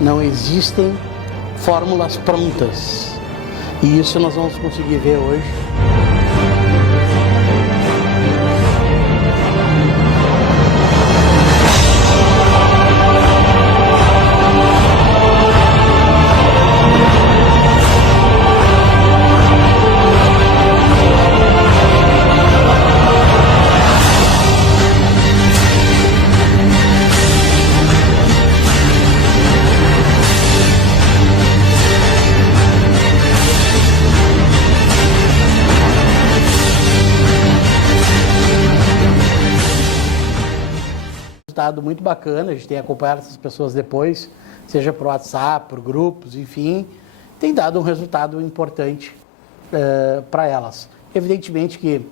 Não existem fórmulas prontas, e isso nós vamos conseguir ver hoje. Resultado muito bacana, a gente tem acompanhado essas pessoas depois, seja por WhatsApp, por grupos, enfim, tem dado um resultado importante para elas. Evidentemente que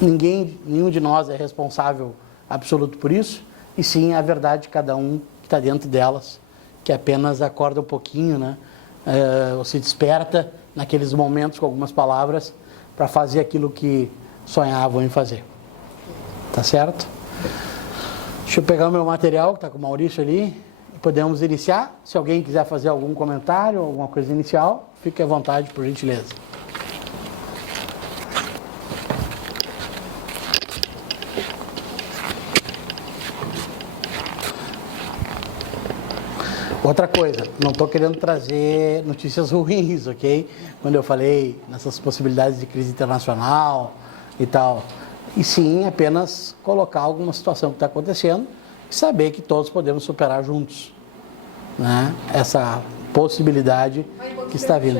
nenhum de nós é responsável absoluto por isso, e sim a verdade de cada um que está dentro delas, que apenas acorda um pouquinho, né? Ou se desperta naqueles momentos com algumas palavras para fazer aquilo que sonhavam em fazer. Tá certo? Deixa eu pegar o meu material, que está com o Maurício ali, e podemos iniciar. Se alguém quiser fazer algum comentário, alguma coisa inicial, fique à vontade, por gentileza. Outra coisa, não estou querendo trazer notícias ruins, ok? Quando eu falei nessas possibilidades de crise internacional e tal, e sim apenas colocar alguma situação que está acontecendo e saber que todos podemos superar juntos, né? Essa possibilidade que está vindo.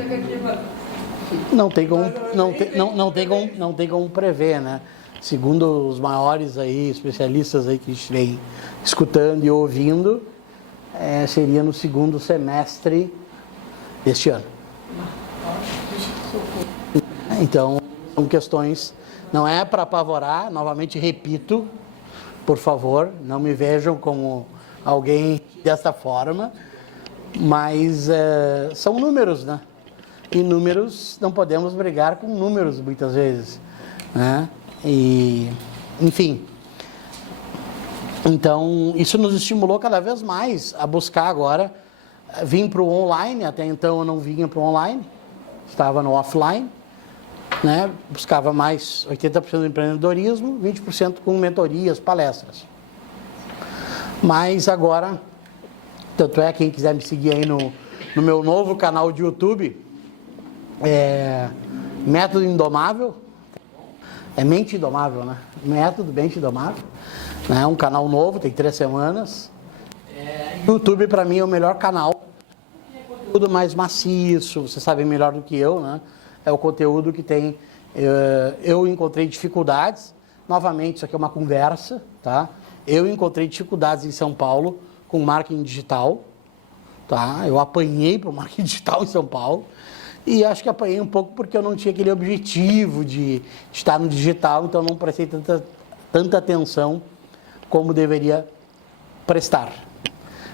Não tem como prever, né? Segundo os maiores aí, especialistas aí que a gente vem escutando e ouvindo, seria no segundo semestre deste ano. Então, são questões, não é para apavorar, novamente repito, por favor, não me vejam como alguém dessa forma, mas são números, né? E números, não podemos brigar com números muitas vezes, né? E, enfim, então isso nos estimulou cada vez mais a buscar agora, vim para o online, até então eu não vinha para o online, estava no offline, né? Buscava mais 80% do empreendedorismo, 20% com mentorias, palestras. Mas agora, tanto é, quem quiser me seguir aí no meu novo canal de YouTube, Método Indomável, Mente Indomável, né? Método Mente Indomável, né? Um canal novo, tem 3 semanas. YouTube para mim é o melhor canal, é conteúdo mais maciço, vocês sabem melhor do que eu, né? É o conteúdo que tem, eu encontrei dificuldades, novamente isso aqui é uma conversa, tá? Eu encontrei dificuldades em São Paulo com marketing digital, tá? Eu apanhei para o marketing digital em São Paulo, e acho que apanhei um pouco porque eu não tinha aquele objetivo de estar no digital, então não prestei tanta atenção como deveria prestar,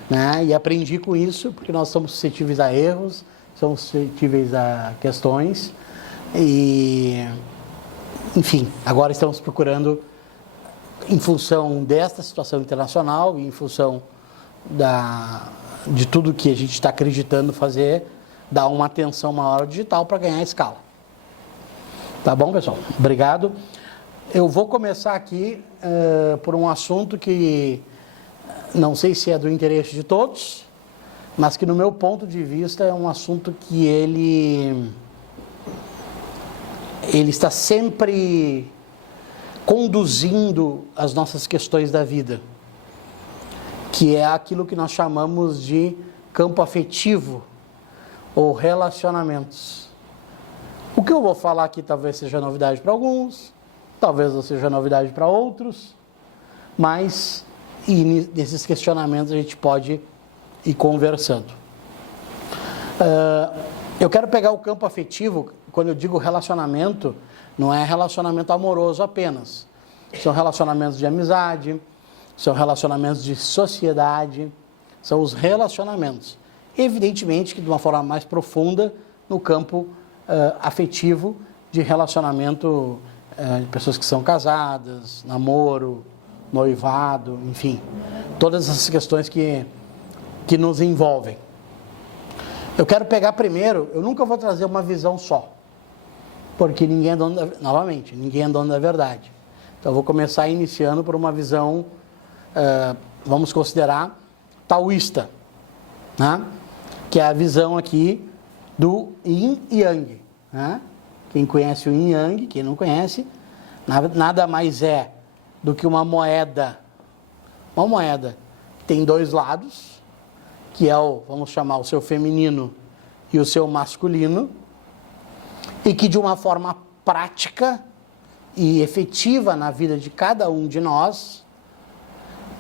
né? E aprendi com isso, porque nós somos suscetíveis a erros, somos suscetíveis a questões, e, enfim, agora estamos procurando, em função desta situação internacional e em função de tudo que a gente está acreditando fazer, dar uma atenção maior ao digital para ganhar escala. Tá bom, pessoal? Obrigado. Eu vou começar aqui por um assunto que não sei se é do interesse de todos, mas que no meu ponto de vista é um assunto que ele está sempre conduzindo as nossas questões da vida, que é aquilo que nós chamamos de campo afetivo ou relacionamentos. O que eu vou falar aqui talvez seja novidade para alguns, talvez não seja novidade para outros, mas nesses questionamentos a gente pode ir conversando. Eu quero pegar o campo afetivo, quando eu digo relacionamento, Não é relacionamento amoroso apenas. São relacionamentos de amizade, são relacionamentos de sociedade, são os relacionamentos. Evidentemente que de uma forma mais profunda no campo afetivo de relacionamento de pessoas que são casadas, namoro, noivado, enfim. Todas essas questões que nos envolvem. Eu quero pegar primeiro, eu nunca vou trazer uma visão só, porque ninguém é dono novamente, ninguém é dono da verdade. Então eu vou começar iniciando por uma visão, vamos considerar, taoísta, né? Que é a visão aqui do Yin e Yang. Né? Quem conhece o Yin e Yang, quem não conhece, nada mais é do que uma moeda que tem dois lados, que é vamos chamar, o seu feminino e o seu masculino, e que de uma forma prática e efetiva na vida de cada um de nós,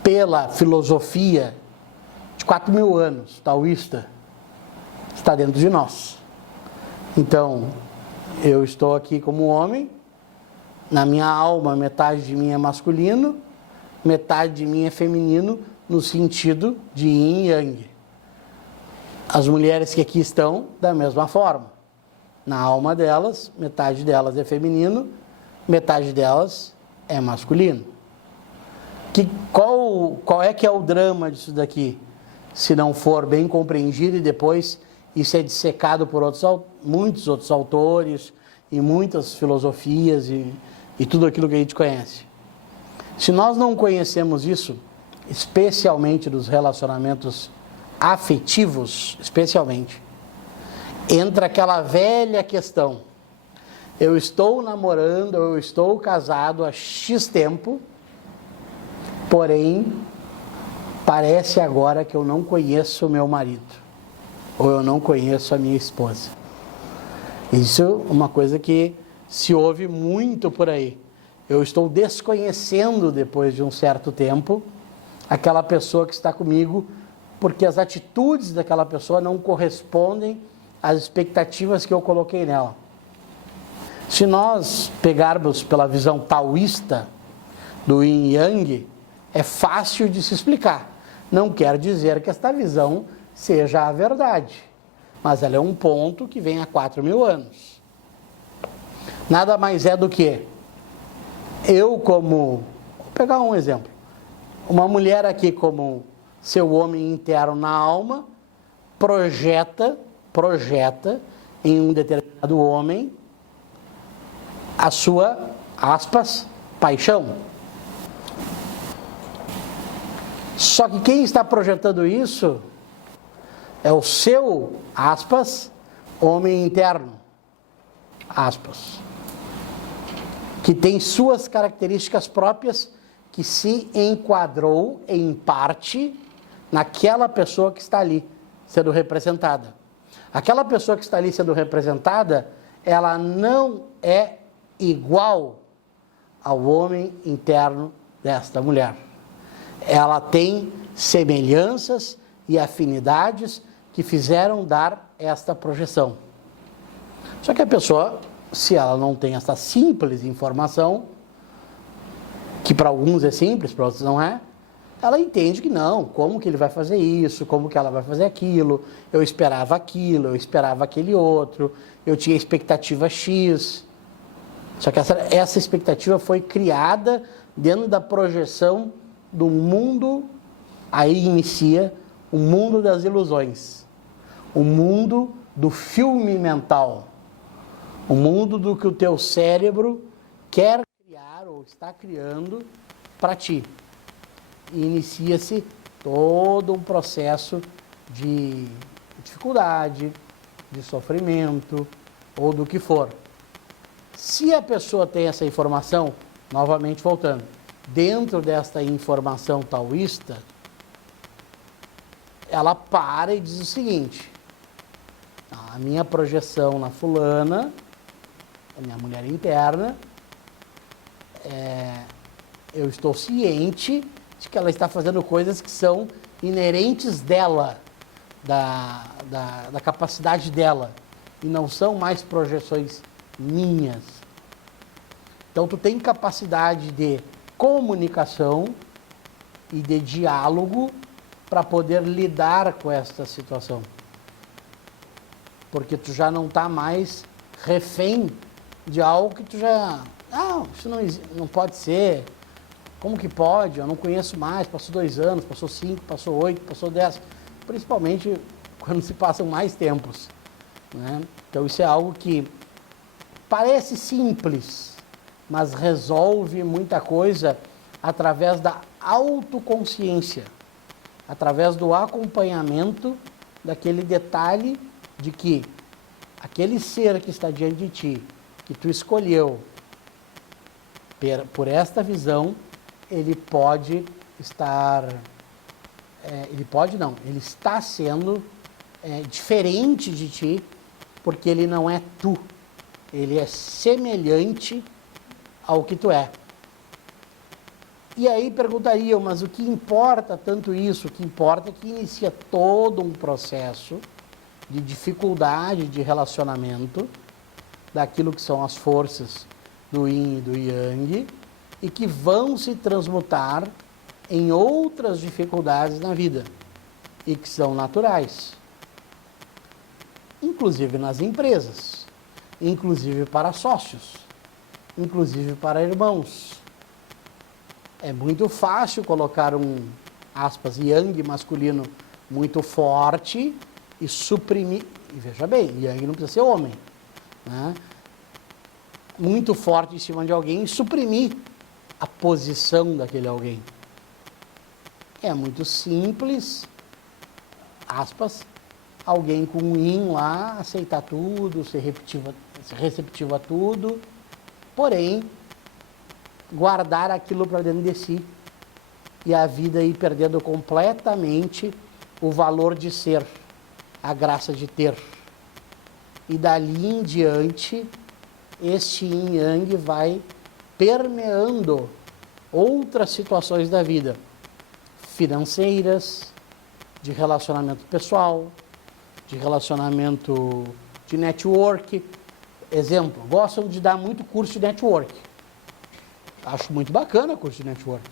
pela filosofia de 4.000 anos, taoísta, está dentro de nós. Então, eu estou aqui como homem, na minha alma metade de mim é masculino, metade de mim é feminino, no sentido de Yin e Yang. As mulheres que aqui estão, da mesma forma. Na alma delas, metade delas é feminino, metade delas é masculino. Qual é que é o drama disso daqui? Se não for bem compreendido e depois isso é dissecado por muitos outros autores e muitas filosofias e tudo aquilo que a gente conhece. Se nós não conhecemos isso, especialmente dos relacionamentos afetivos, especialmente, entra aquela velha questão: eu estou namorando, eu estou casado há X tempo, porém, parece agora que eu não conheço o meu marido, ou eu não conheço a minha esposa. Isso é uma coisa que se ouve muito por aí. Eu estou desconhecendo, depois de um certo tempo, aquela pessoa que está comigo, porque as atitudes daquela pessoa não correspondem às expectativas que eu coloquei nela. Se nós pegarmos pela visão taoísta do Yin e Yang, é fácil de se explicar. Não quer dizer que esta visão seja a verdade, mas ela é um ponto que vem há 4.000 anos. Nada mais é do que vou pegar um exemplo, uma mulher aqui como seu homem interno na alma, projeta em um determinado homem a sua, aspas, paixão. Só que quem está projetando isso é o seu, aspas, homem interno, aspas, que tem suas características próprias, que se enquadrou em parte naquela pessoa que está ali sendo representada. Aquela pessoa que está ali sendo representada, ela não é igual ao homem interno desta mulher. Ela tem semelhanças e afinidades que fizeram dar esta projeção. Só que a pessoa, se ela não tem essa simples informação, que para alguns é simples, para outros não é, ela entende que não, como que ele vai fazer isso, como que ela vai fazer aquilo, eu esperava aquilo, eu esperava aquele outro, eu tinha expectativa X. Só que essa expectativa foi criada dentro da projeção do mundo, aí inicia o mundo das ilusões, o mundo do filme mental, o mundo do que o teu cérebro quer criar ou está criando para ti. E inicia-se todo um processo de dificuldade, de sofrimento ou do que for. Se a pessoa tem essa informação, novamente voltando, dentro desta informação taoísta, ela para e diz o seguinte: a minha projeção na fulana, a minha mulher interna, eu estou ciente de que ela está fazendo coisas que são inerentes dela, da capacidade dela, e não são mais projeções minhas. Então, tu tem capacidade de comunicação e de diálogo para poder lidar com esta situação. Porque tu já não está mais refém de algo que tu já... Não, isso não pode ser. Como que pode? Eu não conheço mais. Passou 2 anos, passou 5, passou 8, passou 10. Principalmente quando se passam mais tempos, né? Então, isso é algo que parece simples, mas resolve muita coisa através da autoconsciência, através do acompanhamento daquele detalhe de que aquele ser que está diante de ti, que tu escolheu por esta visão, ele pode estar, ele está sendo diferente de ti, porque ele não é tu, ele é semelhante ao que tu é. E aí perguntariam, mas o que importa tanto isso? O que importa é que inicia todo um processo de dificuldade de relacionamento daquilo que são as forças do yin e do yang e que vão se transmutar em outras dificuldades na vida e que são naturais, inclusive nas empresas, inclusive para sócios, inclusive para irmãos. É muito fácil colocar aspas, yang masculino muito forte e suprimir, e veja bem, yang não precisa ser homem, né? Muito forte em cima de alguém e suprimir a posição daquele alguém. É muito simples, aspas, alguém com um yin lá, aceitar tudo, ser receptivo a tudo, porém, guardar aquilo para dentro de si e a vida ir perdendo completamente o valor de ser, a graça de ter. E dali em diante, este yin yang vai permeando outras situações da vida, financeiras, de relacionamento pessoal, de relacionamento de network. Exemplo, gostam de dar muito curso de network. Acho muito bacana o curso de network.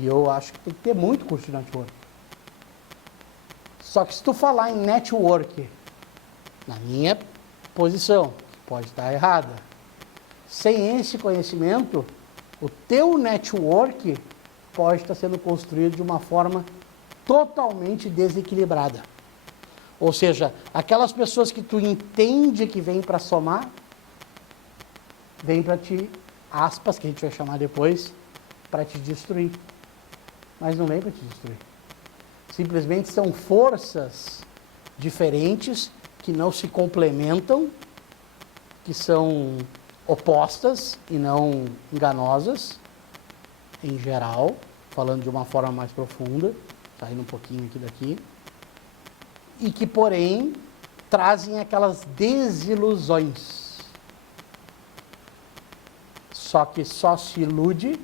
E eu acho que tem que ter muito curso de network. Só que se tu falar em network, na minha posição, que pode estar errada, sem esse conhecimento, o teu network pode estar sendo construído de uma forma totalmente desequilibrada. Ou seja, aquelas pessoas que tu entende que vêm para somar, vêm para te, aspas, que a gente vai chamar depois, para te destruir. Mas não vem para te destruir. Simplesmente são forças diferentes que não se complementam, que são opostas e não enganosas, em geral, falando de uma forma mais profunda, saindo um pouquinho aqui daqui, e que, porém, trazem aquelas desilusões. Só que só se ilude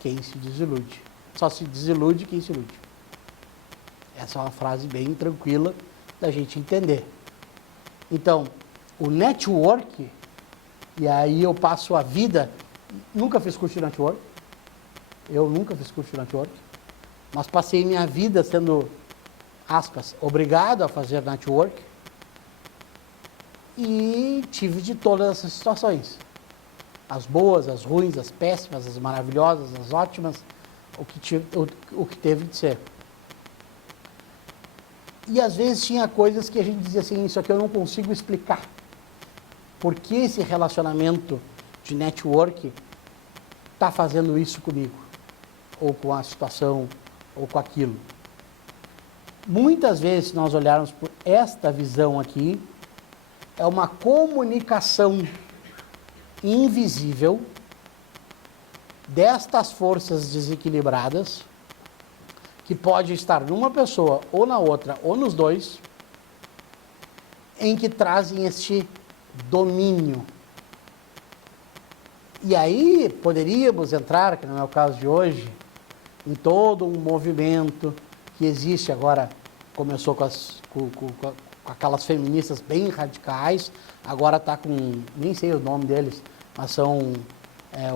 quem se desilude. Só se desilude quem se ilude. Essa é uma frase bem tranquila da gente entender. Então, o network, e aí eu passo a vida, nunca fiz curso de network, eu nunca fiz curso de network, mas passei minha vida sendo, aspas, obrigado a fazer network, e tive de todas essas situações. As boas, as ruins, as péssimas, as maravilhosas, as ótimas, o que teve de ser. E às vezes tinha coisas que a gente dizia assim, isso aqui eu não consigo explicar. Por que esse relacionamento de network está fazendo isso comigo? Ou com a situação, ou com aquilo. Muitas vezes, se nós olharmos por esta visão aqui, é uma comunicação invisível destas forças desequilibradas, que pode estar numa pessoa, ou na outra, ou nos dois, em que trazem este domínio. E aí poderíamos entrar, que não é o caso de hoje, em todo um movimento que existe agora, começou com aquelas feministas bem radicais, agora está com, nem sei o nome deles, mas são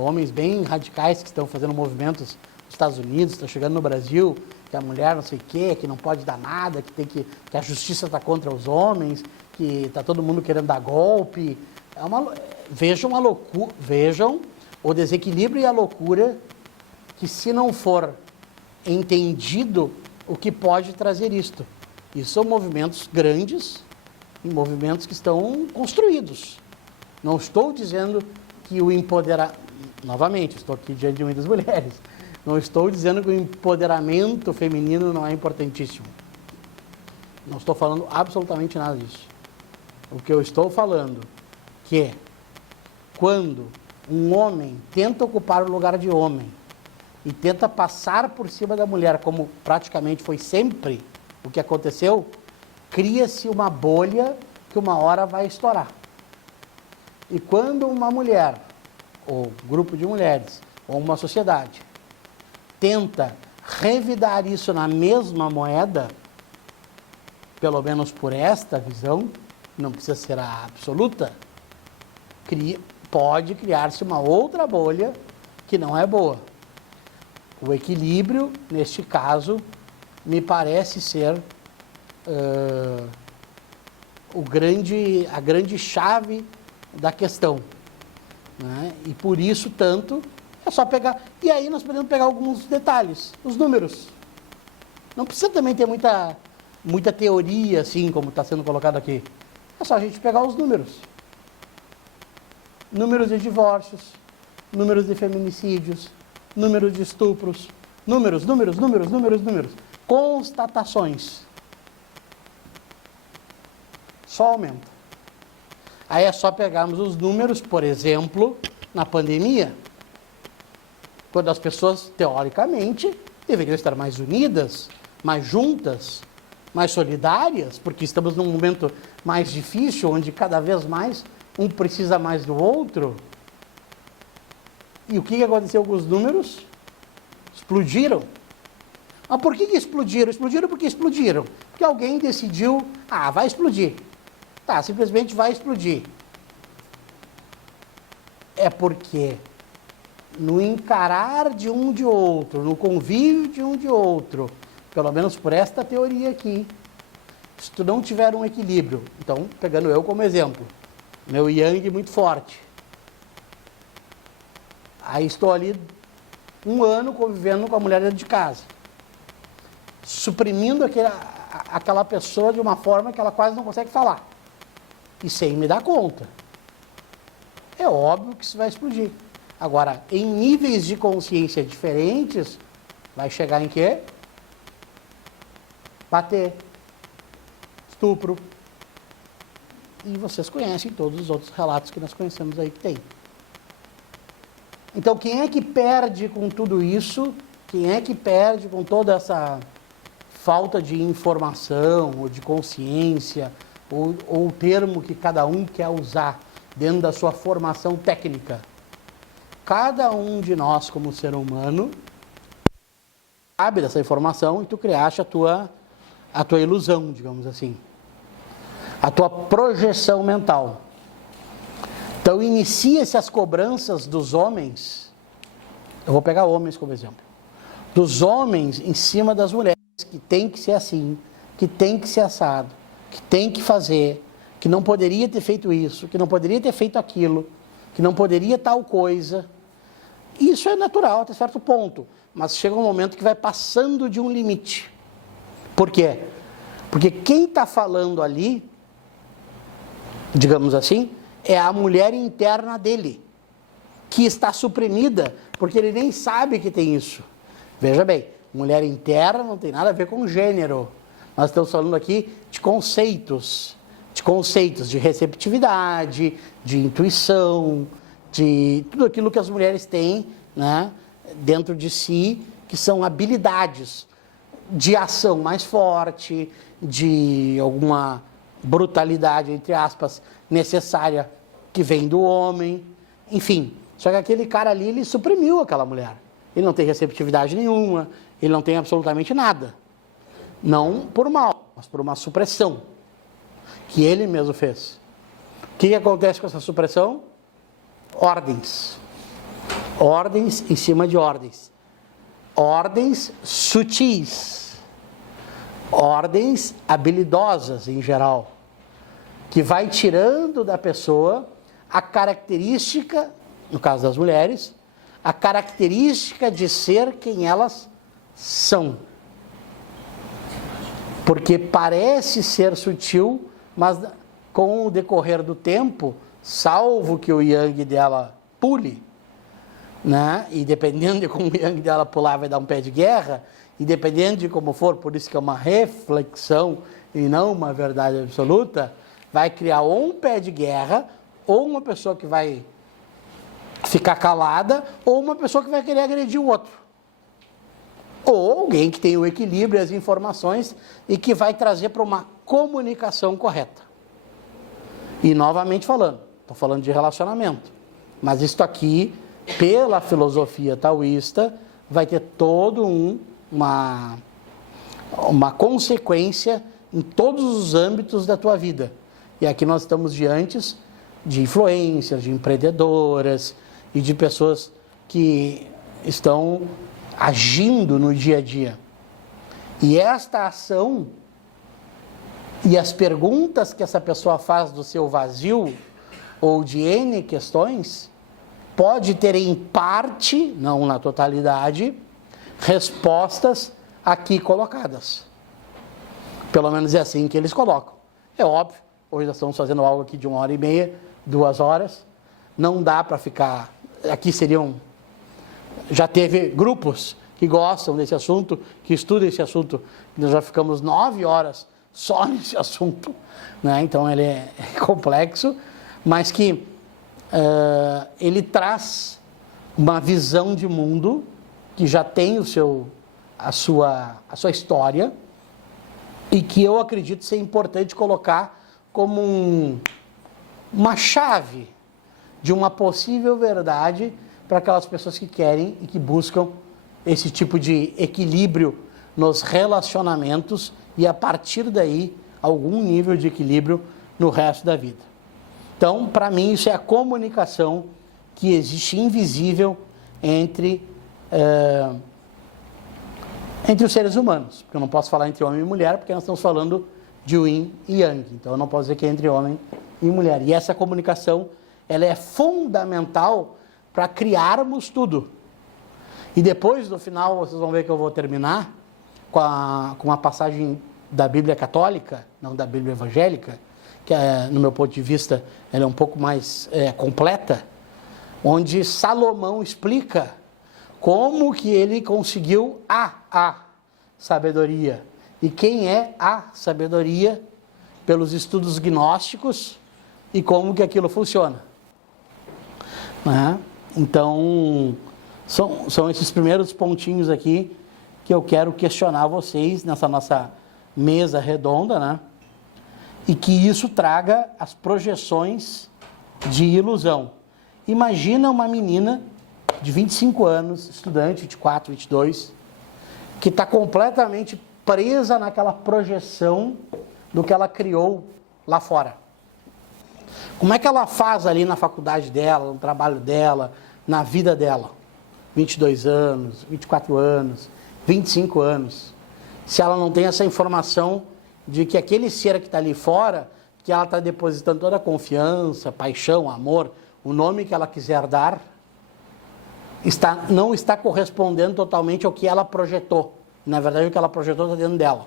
homens bem radicais que estão fazendo movimentos nos Estados Unidos, estão chegando no Brasil, que a mulher não sei o quê, que não pode dar nada, que a justiça está contra os homens, que está todo mundo querendo dar golpe. Vejam a loucura, vejam o desequilíbrio e a loucura que, se não for entendido, o que pode trazer isto. E são movimentos grandes e movimentos que estão construídos. Não estou dizendo que o empoderamento, novamente, estou aqui diante de muitas mulheres, não estou dizendo que o empoderamento feminino não é importantíssimo. Não estou falando absolutamente nada disso. O que eu estou falando que é quando um homem tenta ocupar o lugar de homem e tenta passar por cima da mulher, como praticamente foi sempre o que aconteceu, cria-se uma bolha que uma hora vai estourar. E quando uma mulher, ou grupo de mulheres, ou uma sociedade, tenta revidar isso na mesma moeda, pelo menos por esta visão, não precisa ser a absoluta, pode criar-se uma outra bolha que não é boa. O equilíbrio, neste caso, me parece ser a grande chave da questão. Né? E por isso, tanto, é só pegar... E aí nós podemos pegar alguns detalhes, os números. Não precisa também ter muita teoria, assim, como está sendo colocado aqui. É só a gente pegar os números. Números de divórcios, números de feminicídios, números de estupros, números. Constatações. Só aumenta. Aí é só pegarmos os números, por exemplo, na pandemia, quando as pessoas, teoricamente, deveriam estar mais unidas, mais juntas, mais solidárias, porque estamos num momento mais difícil, onde cada vez mais um precisa mais do outro. E o que aconteceu com os números? Explodiram. Mas por que explodiram? Explodiram porque explodiram. Porque alguém decidiu, vai explodir. Tá, simplesmente vai explodir. É porque no encarar de um de outro, no convívio de um de outro, pelo menos por esta teoria aqui, se tu não tiver um equilíbrio, então, pegando eu como exemplo, meu yang muito forte, aí estou ali 1 ano convivendo com a mulher dentro de casa, suprimindo aquela pessoa de uma forma que ela quase não consegue falar, e sem me dar conta. É óbvio que isso vai explodir. Agora, em níveis de consciência diferentes, vai chegar em quê? Bater, estupro. E vocês conhecem todos os outros relatos que nós conhecemos aí que tem. Então, quem é que perde com tudo isso? Quem é que perde com toda essa falta de informação, ou de consciência, ou o termo que cada um quer usar dentro da sua formação técnica? Cada um de nós, como ser humano, sabe dessa informação e tu criaste a tua ilusão, digamos assim. A tua projeção mental. Então, inicia-se as cobranças dos homens, eu vou pegar homens como exemplo, dos homens em cima das mulheres, que tem que ser assim, que tem que ser assado, que tem que fazer, que não poderia ter feito isso, que não poderia ter feito aquilo, que não poderia tal coisa. Isso é natural até certo ponto, mas chega um momento que vai passando de um limite. Por quê? Porque quem está falando ali, digamos assim, é a mulher interna dele, que está suprimida, porque ele nem sabe que tem isso. Veja bem, mulher interna não tem nada a ver com gênero. Nós estamos falando aqui de conceitos de receptividade, de intuição, de tudo aquilo que as mulheres têm, né, dentro de si, que são habilidades de ação mais forte, de alguma brutalidade, entre aspas, necessária que vem do homem, enfim. Só que aquele cara ali, ele suprimiu aquela mulher. Ele não tem receptividade nenhuma, ele não tem absolutamente nada. Não por mal, mas por uma supressão que ele mesmo fez. O que acontece com essa supressão? ordens. Ordens em cima de ordens. Ordens sutis. Ordens habilidosas em geral. Que vai tirando da pessoa a característica, no caso das mulheres, a característica de ser quem elas são. Porque parece ser sutil, mas com o decorrer do tempo, salvo que o yang dela pule, né? E dependendo de como o yang dela pular, vai dar um pé de guerra, e dependendo de como for, por isso que é uma reflexão e não uma verdade absoluta, vai criar ou um pé de guerra, ou uma pessoa que vai ficar calada, ou uma pessoa que vai querer agredir o outro. Ou alguém que tem o equilíbrio e as informações e que vai trazer para uma comunicação correta. E novamente falando, estou falando de relacionamento, mas isto aqui, pela filosofia taoísta, vai ter todo uma consequência em todos os âmbitos da tua vida. E aqui nós estamos diante de influências, de empreendedoras e de pessoas que estão agindo no dia a dia. E esta ação e as perguntas que essa pessoa faz do seu vazio ou de N questões, pode ter em parte, não na totalidade, respostas aqui colocadas. Pelo menos é assim que eles colocam. É óbvio, hoje nós estamos fazendo algo aqui de 1h30, 2 horas, não dá para ficar, aqui seriam, já teve grupos que gostam desse assunto, que estudam esse assunto, nós já ficamos 9 horas só nesse assunto, né? Então ele é complexo, mas que ele traz uma visão de mundo que já tem a sua história e que eu acredito ser importante colocar como uma chave de uma possível verdade para aquelas pessoas que querem e que buscam esse tipo de equilíbrio nos relacionamentos e a partir daí algum nível de equilíbrio no resto da vida. Então, para mim, isso é a comunicação que existe invisível entre os seres humanos. Porque eu não posso falar entre homem e mulher, porque nós estamos falando de yin e yang. Então, eu não posso dizer que é entre homem e mulher. E essa comunicação, ela é fundamental para criarmos tudo. E depois, no final, vocês vão ver que eu vou terminar com uma passagem da Bíblia católica, não da Bíblia evangélica, que no meu ponto de vista ela é um pouco mais completa, onde Salomão explica como que ele conseguiu a sabedoria. E quem é a sabedoria pelos estudos gnósticos e como que aquilo funciona. Né? Então, são esses primeiros pontinhos aqui que eu quero questionar vocês nessa nossa mesa redonda, né? E que isso traga as projeções de ilusão. Imagina uma menina de 25 anos, estudante, 24, 22, que está completamente presa naquela projeção do que ela criou lá fora. Como é que ela faz ali na faculdade dela, no trabalho dela, na vida dela? 22 anos, 24 anos, 25 anos. Se ela não tem essa informação de que aquele ser que está ali fora, que ela está depositando toda a confiança, paixão, amor, o nome que ela quiser dar, não está correspondendo totalmente ao que ela projetou. Na verdade, o que ela projetou está dentro dela.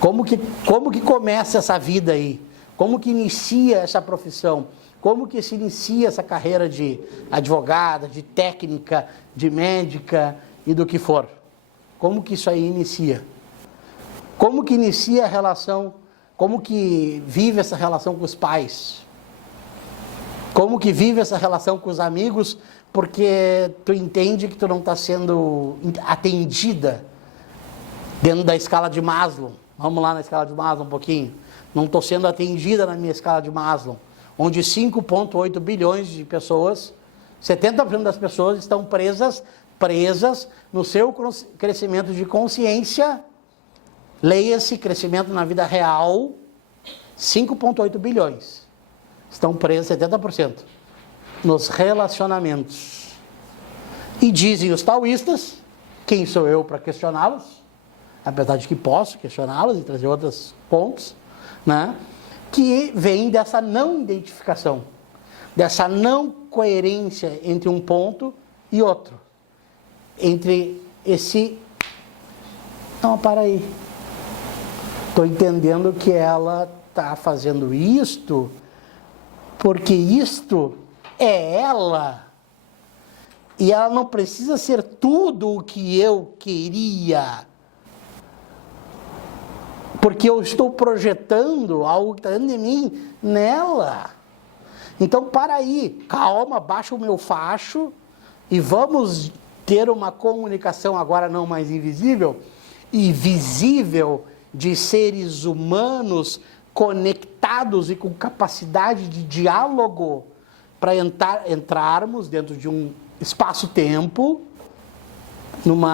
Como que começa essa vida aí? Como que inicia essa profissão? Como que se inicia essa carreira de advogada, de técnica, de médica e do que for? Como que isso aí inicia? Como que inicia a relação? Como que vive essa relação com os pais? Como que vive essa relação com os amigos? Porque tu entende que tu não está sendo atendida dentro da escala de Maslow. Vamos lá na escala de Maslow um pouquinho. Não estou sendo atendida na minha escala de Maslow, onde 5,8 bilhões de pessoas, 70% das pessoas estão presas no seu crescimento de consciência, leia-se crescimento na vida real, 5,8 bilhões. estão presos 70% nos relacionamentos. E dizem os taoístas, quem sou eu para questioná-los? Apesar de que posso questioná-los e trazer outros pontos, né? Que vem dessa não identificação, dessa não coerência entre um ponto e outro. Entre esse... Não, para aí. Estou entendendo que ela está fazendo isto, porque isto é ela. E ela não precisa ser tudo o que eu queria. Porque eu estou projetando algo que está dentro de mim nela. Então, para aí, calma, baixa o meu facho e vamos ter uma comunicação agora não mais invisível e visível de seres humanos conectados e com capacidade de diálogo para entrarmos dentro de um espaço-tempo num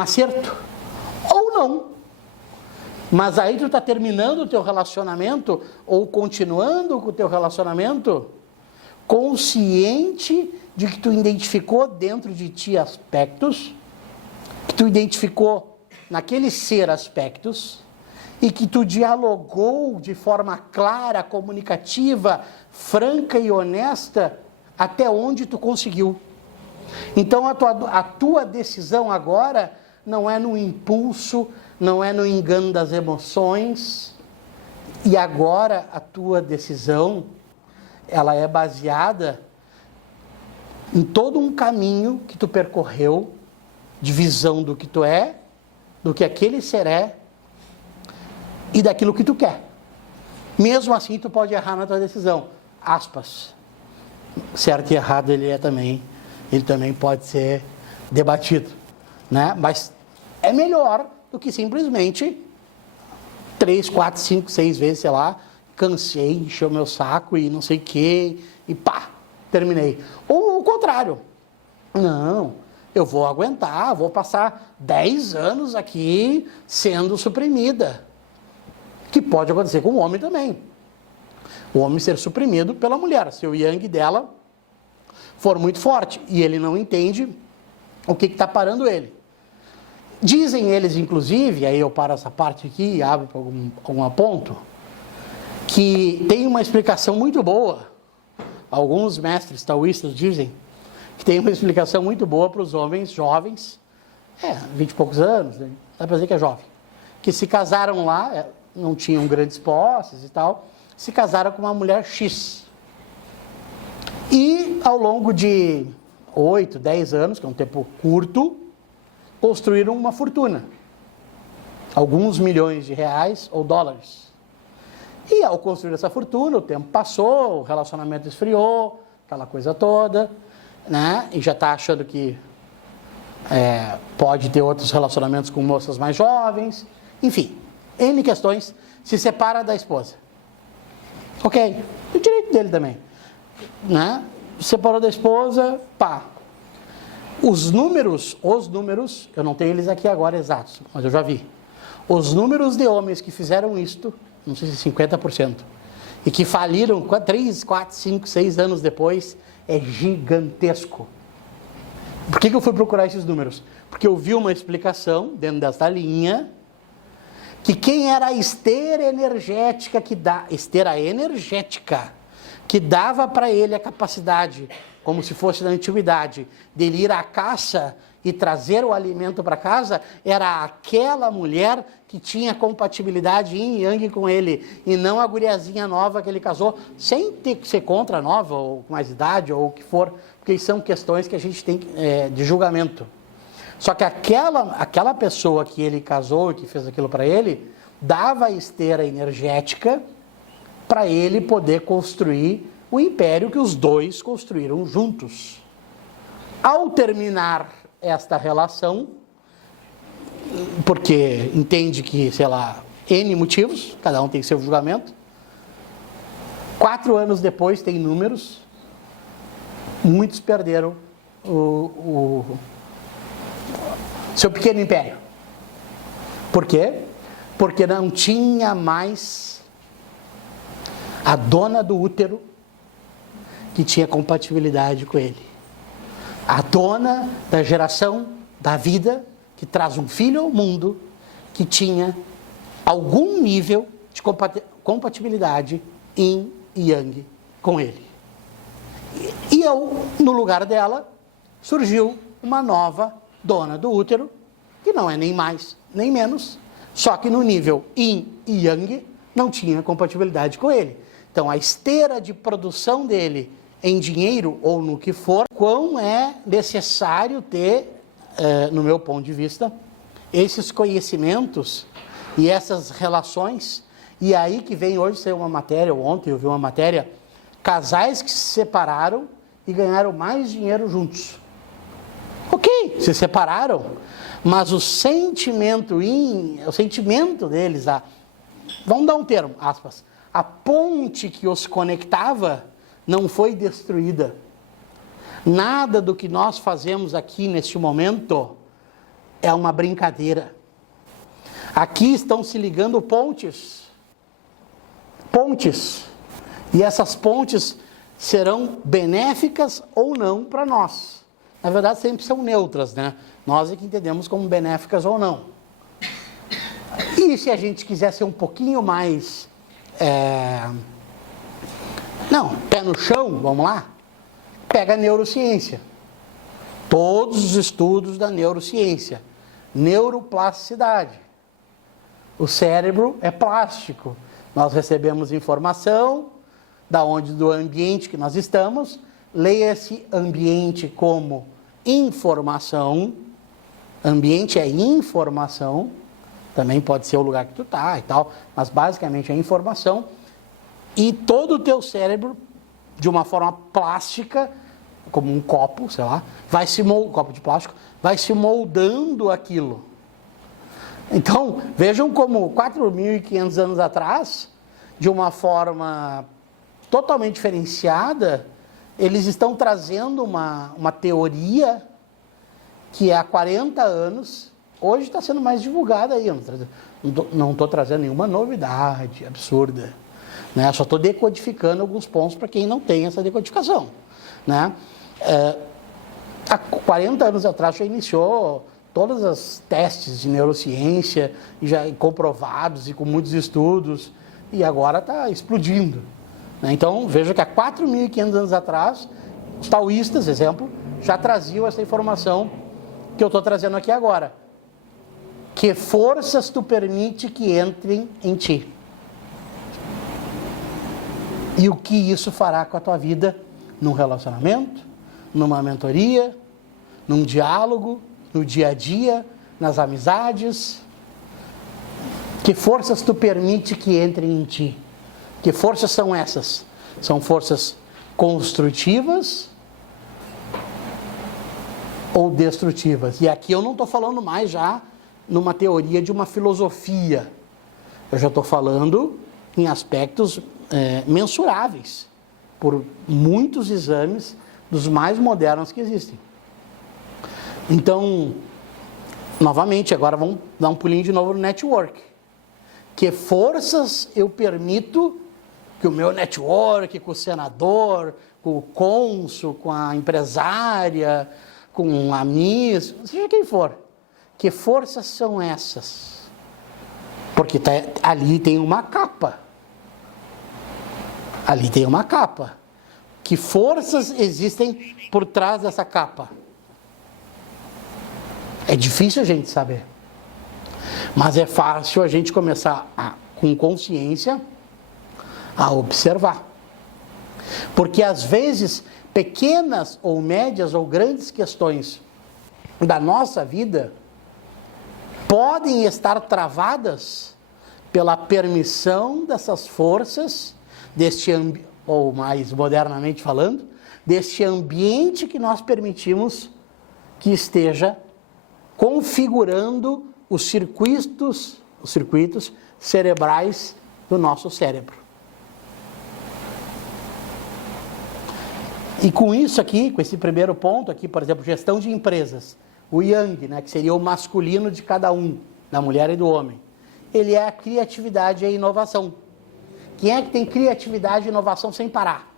acerto ou não. Mas aí tu está terminando o teu relacionamento ou continuando com o teu relacionamento consciente de que tu identificou dentro de ti aspectos, que tu identificou naquele ser aspectos e que tu dialogou de forma clara, comunicativa, franca e honesta até onde tu conseguiu. Então a tua decisão agora não é no impulso, não é no engano das emoções, e agora a tua decisão, ela é baseada em todo um caminho que tu percorreu, de visão do que tu é, do que aquele ser é, e daquilo que tu quer. Mesmo assim, tu pode errar na tua decisão. Aspas. Certo e errado ele também pode ser debatido, né? Mas é melhor do que simplesmente 3, 4, 5, 6 vezes, sei lá, cansei, encheu meu saco e não sei o que, e pá, terminei. Ou o contrário. Não, eu vou aguentar, vou passar 10 anos aqui sendo suprimida. Que pode acontecer com o homem também. O homem ser suprimido pela mulher. Se o yang dela for muito forte e ele não entende o que está parando ele. Dizem eles, inclusive, aí eu paro essa parte aqui e abro para algum ponto, que tem uma explicação muito boa. Alguns mestres taoístas dizem que tem uma explicação muito boa para os homens jovens, 20 e poucos anos, né? Dá para dizer que é jovem, que se casaram lá, não tinham grandes posses e tal, se casaram com uma mulher X. E ao longo de 8, 10 anos, que é um tempo curto, construíram uma fortuna. Alguns milhões de reais ou dólares. E ao construir essa fortuna, o tempo passou, o relacionamento esfriou, aquela coisa toda, né? E já está achando que pode ter outros relacionamentos com moças mais jovens. Enfim, N questões, se separa da esposa. Ok, o direito dele também. Né? Separou da esposa, pá. Os números, eu não tenho eles aqui agora exatos, mas eu já vi. Os números de homens que fizeram isto, não sei se 50%, e que faliram 3, 4, 5, 6 anos depois, é gigantesco. Por que eu fui procurar esses números? Porque eu vi uma explicação dentro desta linha, que quem era a esteira energética que dava para ele a capacidade, como se fosse na antiguidade, de ele ir à caça e trazer o alimento para casa, era aquela mulher que tinha compatibilidade yin e yang com ele, e não a guriazinha nova que ele casou, sem ter que ser contra a nova, ou com mais idade, ou o que for, porque são questões que a gente tem de julgamento. Só que aquela pessoa que ele casou e que fez aquilo para ele, dava a esteira energética para ele poder construir o império que os dois construíram juntos. Ao terminar esta relação, porque entende que, sei lá, N motivos, cada um tem seu julgamento, 4 anos depois, tem números, muitos perderam o seu pequeno império. Por quê? porque não tinha mais a dona do útero que tinha compatibilidade com ele. A dona da geração, da vida, que traz um filho ao mundo, que tinha algum nível de compatibilidade yin e yang com ele. E no lugar dela, surgiu uma nova dona do útero, que não é nem mais, nem menos, só que no nível yin e yang não tinha compatibilidade com ele. Então, a esteira de produção dele em dinheiro ou no que for, quão é necessário ter, no meu ponto de vista, esses conhecimentos e essas relações. E aí que vem hoje, saiu uma matéria, ou ontem eu vi uma matéria, casais que se separaram e ganharam mais dinheiro juntos. Ok, se separaram, mas o sentimento deles, vamos dar um termo, aspas, a ponte que os conectava não foi destruída. Nada do que nós fazemos aqui neste momento é uma brincadeira. Aqui estão se ligando pontes. Pontes. E essas pontes serão benéficas ou não para nós. Na verdade, sempre são neutras, né? Nós é que entendemos como benéficas ou não. E se a gente quiser ser um pouquinho mais... pé no chão, vamos lá? Pega a neurociência. Todos os estudos da neurociência. Neuroplasticidade. O cérebro é plástico. Nós recebemos informação do ambiente que nós estamos. Leia esse ambiente como informação. Ambiente é informação. Também pode ser o lugar que tu tá e tal, mas basicamente é informação. E todo o teu cérebro, de uma forma plástica, como um copo, sei lá, copo de plástico, vai se moldando aquilo. Então, vejam como 4.500 anos atrás, de uma forma totalmente diferenciada, eles estão trazendo uma teoria que há 40 anos, hoje está sendo mais divulgada aí. Não estou trazendo nenhuma novidade absurda. Né? Só estou decodificando alguns pontos para quem não tem essa decodificação. Né? Há 40 anos atrás já iniciou todos os testes de neurociência, já comprovados e com muitos estudos, e agora está explodindo. Né? Então, veja que há 4.500 anos atrás, os taoístas, exemplo, já traziam essa informação que eu estou trazendo aqui agora. Que forças tu permite que entrem em ti? E o que isso fará com a tua vida num relacionamento, numa mentoria, num diálogo, no dia a dia, nas amizades? Que forças tu permite que entrem em ti? Que forças são essas? São forças construtivas ou destrutivas? E aqui eu não estou falando mais já numa teoria de uma filosofia. Eu já estou falando em aspectos mensuráveis por muitos exames dos mais modernos que existem. Então, novamente, agora vamos dar um pulinho de novo no network. Que forças eu permito que o meu network, com o senador, com o cônsul, com a empresária, com a miss, seja quem for, que forças são essas? Porque ali tem uma capa. Ali tem uma capa. Que forças existem por trás dessa capa? É difícil a gente saber. Mas é fácil a gente começar, com consciência, a observar. Porque às vezes, pequenas ou médias ou grandes questões da nossa vida podem estar travadas pela permissão dessas forças, ou mais modernamente falando, deste ambiente que nós permitimos que esteja configurando os circuitos cerebrais do nosso cérebro. E com isso aqui, com esse primeiro ponto aqui, por exemplo, gestão de empresas, o yang, né, que seria o masculino de cada um, da mulher e do homem, ele é a criatividade e a inovação. Quem é que tem criatividade e inovação sem parar?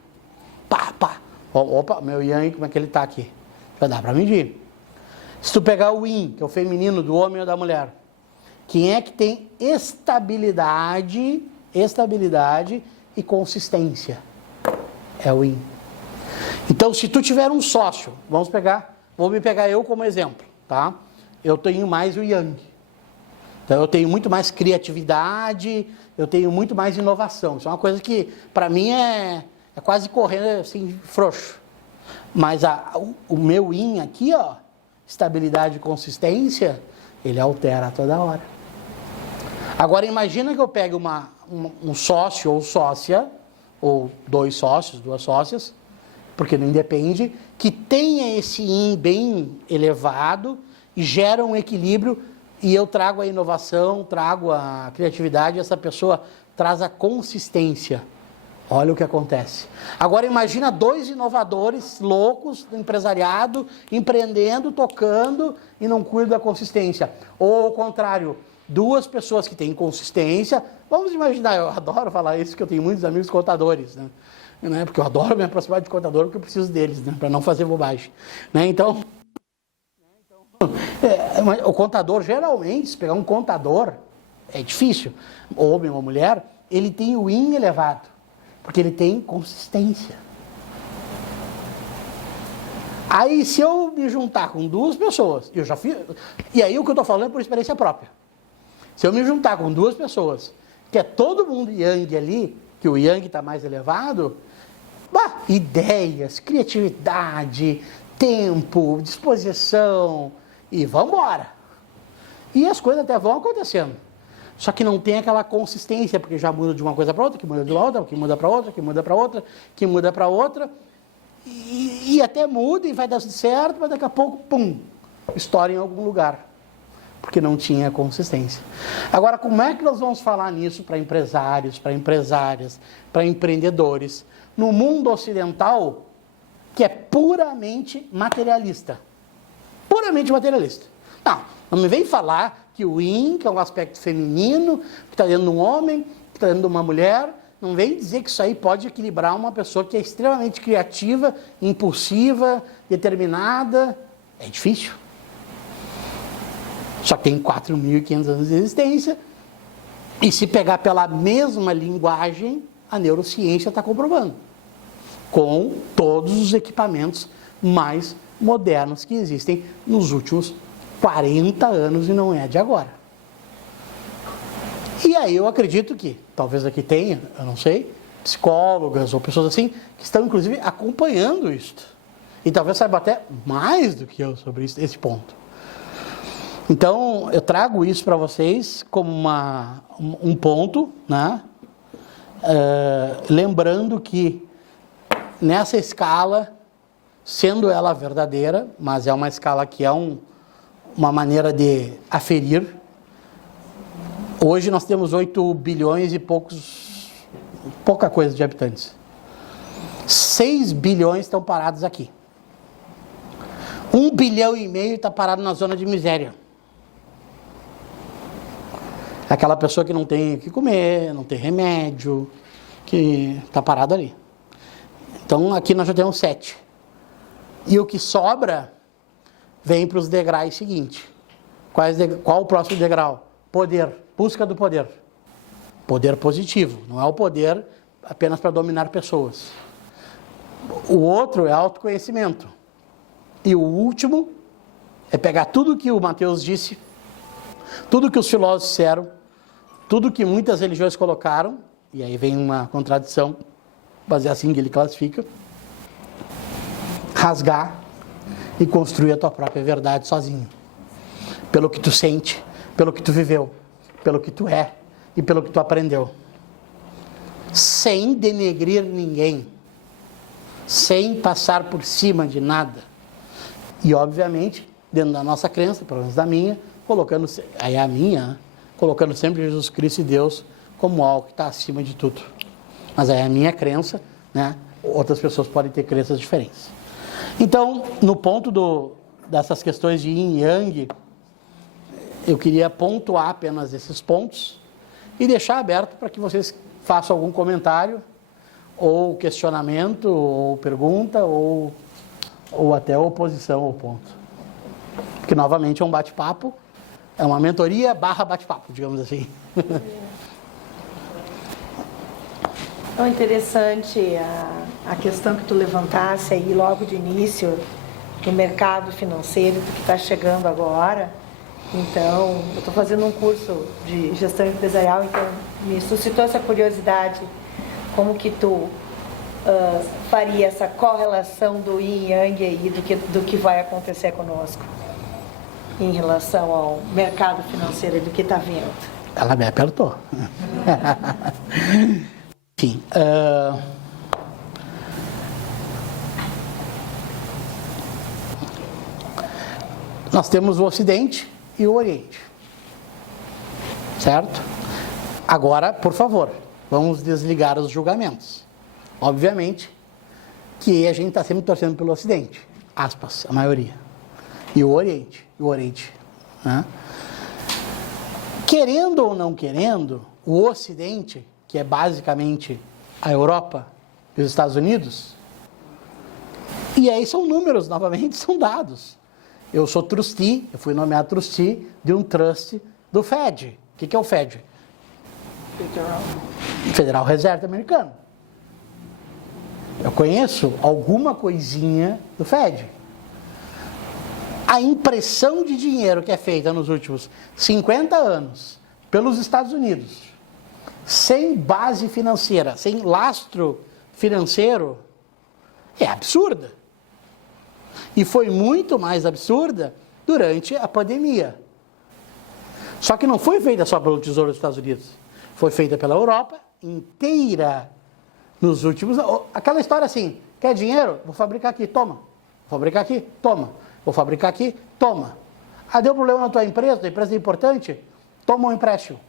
Pá, pá. Opa, meu yang, como é que ele está aqui? Já dá para medir. Se tu pegar o yin, que é o feminino do homem ou da mulher, quem é que tem estabilidade e consistência? É o yin. Então, se tu tiver um sócio, vou me pegar eu como exemplo, tá? Eu tenho mais o yang. Então, eu tenho muito mais criatividade, eu tenho muito mais inovação. Isso é uma coisa que, para mim, é quase correr assim, frouxo. Mas o meu yin aqui, ó, estabilidade e consistência, ele altera a toda hora. Agora, imagina que eu pegue um sócio ou sócia, ou dois sócios, duas sócias, porque não independe, que tenha esse yin bem elevado e gera um equilíbrio, e eu trago a inovação, trago a criatividade, essa pessoa traz a consistência. Olha o que acontece. Agora imagina dois inovadores loucos do empresariado, empreendendo, tocando e não cuidam da consistência. Ou ao contrário, duas pessoas que têm consistência. Vamos imaginar, eu adoro falar isso, porque eu tenho muitos amigos contadores, né? Porque eu adoro me aproximar de contador, porque eu preciso deles, né? Para não fazer bobagem. Né? Então, o contador, geralmente, se pegar um contador, é difícil, homem ou mulher, ele tem o yin elevado, porque ele tem consistência. Aí, se eu me juntar com duas pessoas, eu já fiz, e aí o que eu estou falando é por experiência própria. Se eu me juntar com duas pessoas, que é todo mundo yang ali, que o yang está mais elevado, ideias, criatividade, tempo, disposição, e vamos embora. E as coisas até vão acontecendo. Só que não tem aquela consistência, porque já muda de uma coisa para outra, que muda de outra, que muda para outra, que muda para outra, que muda para outra, e até muda e vai dar certo, mas daqui a pouco, pum, estoura em algum lugar, porque não tinha consistência. Agora, como é que nós vamos falar nisso para empresários, para empresárias, para empreendedores, no mundo ocidental, que é puramente materialista? Puramente materialista. Não me vem falar que o yin, que é um aspecto feminino, que está dentro de um homem, que está dentro de uma mulher, não vem dizer que isso aí pode equilibrar uma pessoa que é extremamente criativa, impulsiva, determinada. É difícil. Só que tem 4.500 anos de existência, e se pegar pela mesma linguagem, a neurociência está comprovando, com todos os equipamentos mais modernos que existem nos últimos 40 anos, e não é de agora. E aí eu acredito que, talvez aqui tenha, eu não sei, psicólogas ou pessoas assim, que estão inclusive acompanhando isso. E talvez saibam até mais do que eu sobre esse ponto. Então, eu trago isso para vocês como um ponto, né? Lembrando que nessa escala, sendo ela verdadeira, mas é uma escala que é uma maneira de aferir. Hoje nós temos 8 bilhões e pouca coisa de habitantes. 6 bilhões estão parados aqui. 1,5 bilhão está parado na zona de miséria. Aquela pessoa que não tem o que comer, não tem remédio, que está parado ali. Então aqui nós já temos 7. E o que sobra vem para os degraus seguintes. Qual o próximo degrau? Poder, busca do poder. Poder positivo, não é o poder apenas para dominar pessoas. O outro é autoconhecimento. E o último é pegar tudo que o Mateus disse, tudo que os filósofos disseram, tudo que muitas religiões colocaram, e aí vem uma contradição, mas é assim que ele classifica, rasgar e construir a tua própria verdade sozinho. Pelo que tu sente, pelo que tu viveu, pelo que tu é e pelo que tu aprendeu. Sem denegrir ninguém, sem passar por cima de nada. E obviamente, dentro da nossa crença, pelo menos da minha, colocando sempre Jesus Cristo e Deus como algo que está acima de tudo. Mas aí é a minha crença, né? Outras pessoas podem ter crenças diferentes. Então, no ponto dessas questões de yin e yang, eu queria pontuar apenas esses pontos, e deixar aberto para que vocês façam algum comentário, ou questionamento, ou pergunta, ou até oposição ao ponto. Porque, novamente, é um bate-papo, é uma mentoria barra bate-papo, digamos assim. É interessante a questão que tu levantasse aí logo de início do mercado financeiro que está chegando agora. Então, eu estou fazendo um curso de gestão empresarial, então me suscitou essa curiosidade, como que tu faria essa correlação do yin e yang aí, do que vai acontecer conosco em relação ao mercado financeiro e do que está vindo. Ela me apertou. Enfim, nós temos o Ocidente e o Oriente, certo? Agora, por favor, vamos desligar os julgamentos. Obviamente que a gente está sempre torcendo pelo Ocidente, aspas, a maioria, e o Oriente, né? Querendo ou não querendo, o Ocidente, que é basicamente a Europa e os Estados Unidos, e aí são números, novamente, são dados. Eu sou trustee, eu fui nomeado trustee de um trust do Fed. O que é o Fed? Federal Reserve Americano. Eu conheço alguma coisinha do Fed. A impressão de dinheiro que é feita nos últimos 50 anos pelos Estados Unidos, sem base financeira, sem lastro financeiro, é absurda. E foi muito mais absurda durante a pandemia. Só que não foi feita só pelo Tesouro dos Estados Unidos. Foi feita pela Europa inteira nos últimos... Aquela história assim, quer dinheiro? Vou fabricar aqui, toma. Vou fabricar aqui, toma. Vou fabricar aqui, toma. Ah, deu problema na tua empresa é importante? Toma um empréstimo.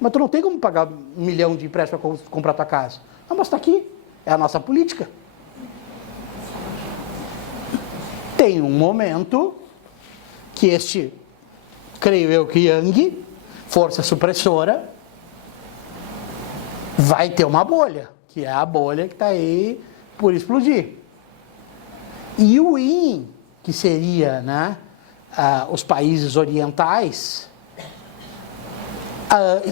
Mas tu não tem como pagar 1 milhão de empréstimo para comprar tua casa. Ah, mas está aqui, é a nossa política. Tem um momento que este, creio eu que Yang, força supressora, vai ter uma bolha, que é a bolha que está aí por explodir. E o Yin, que seria, né, os países orientais,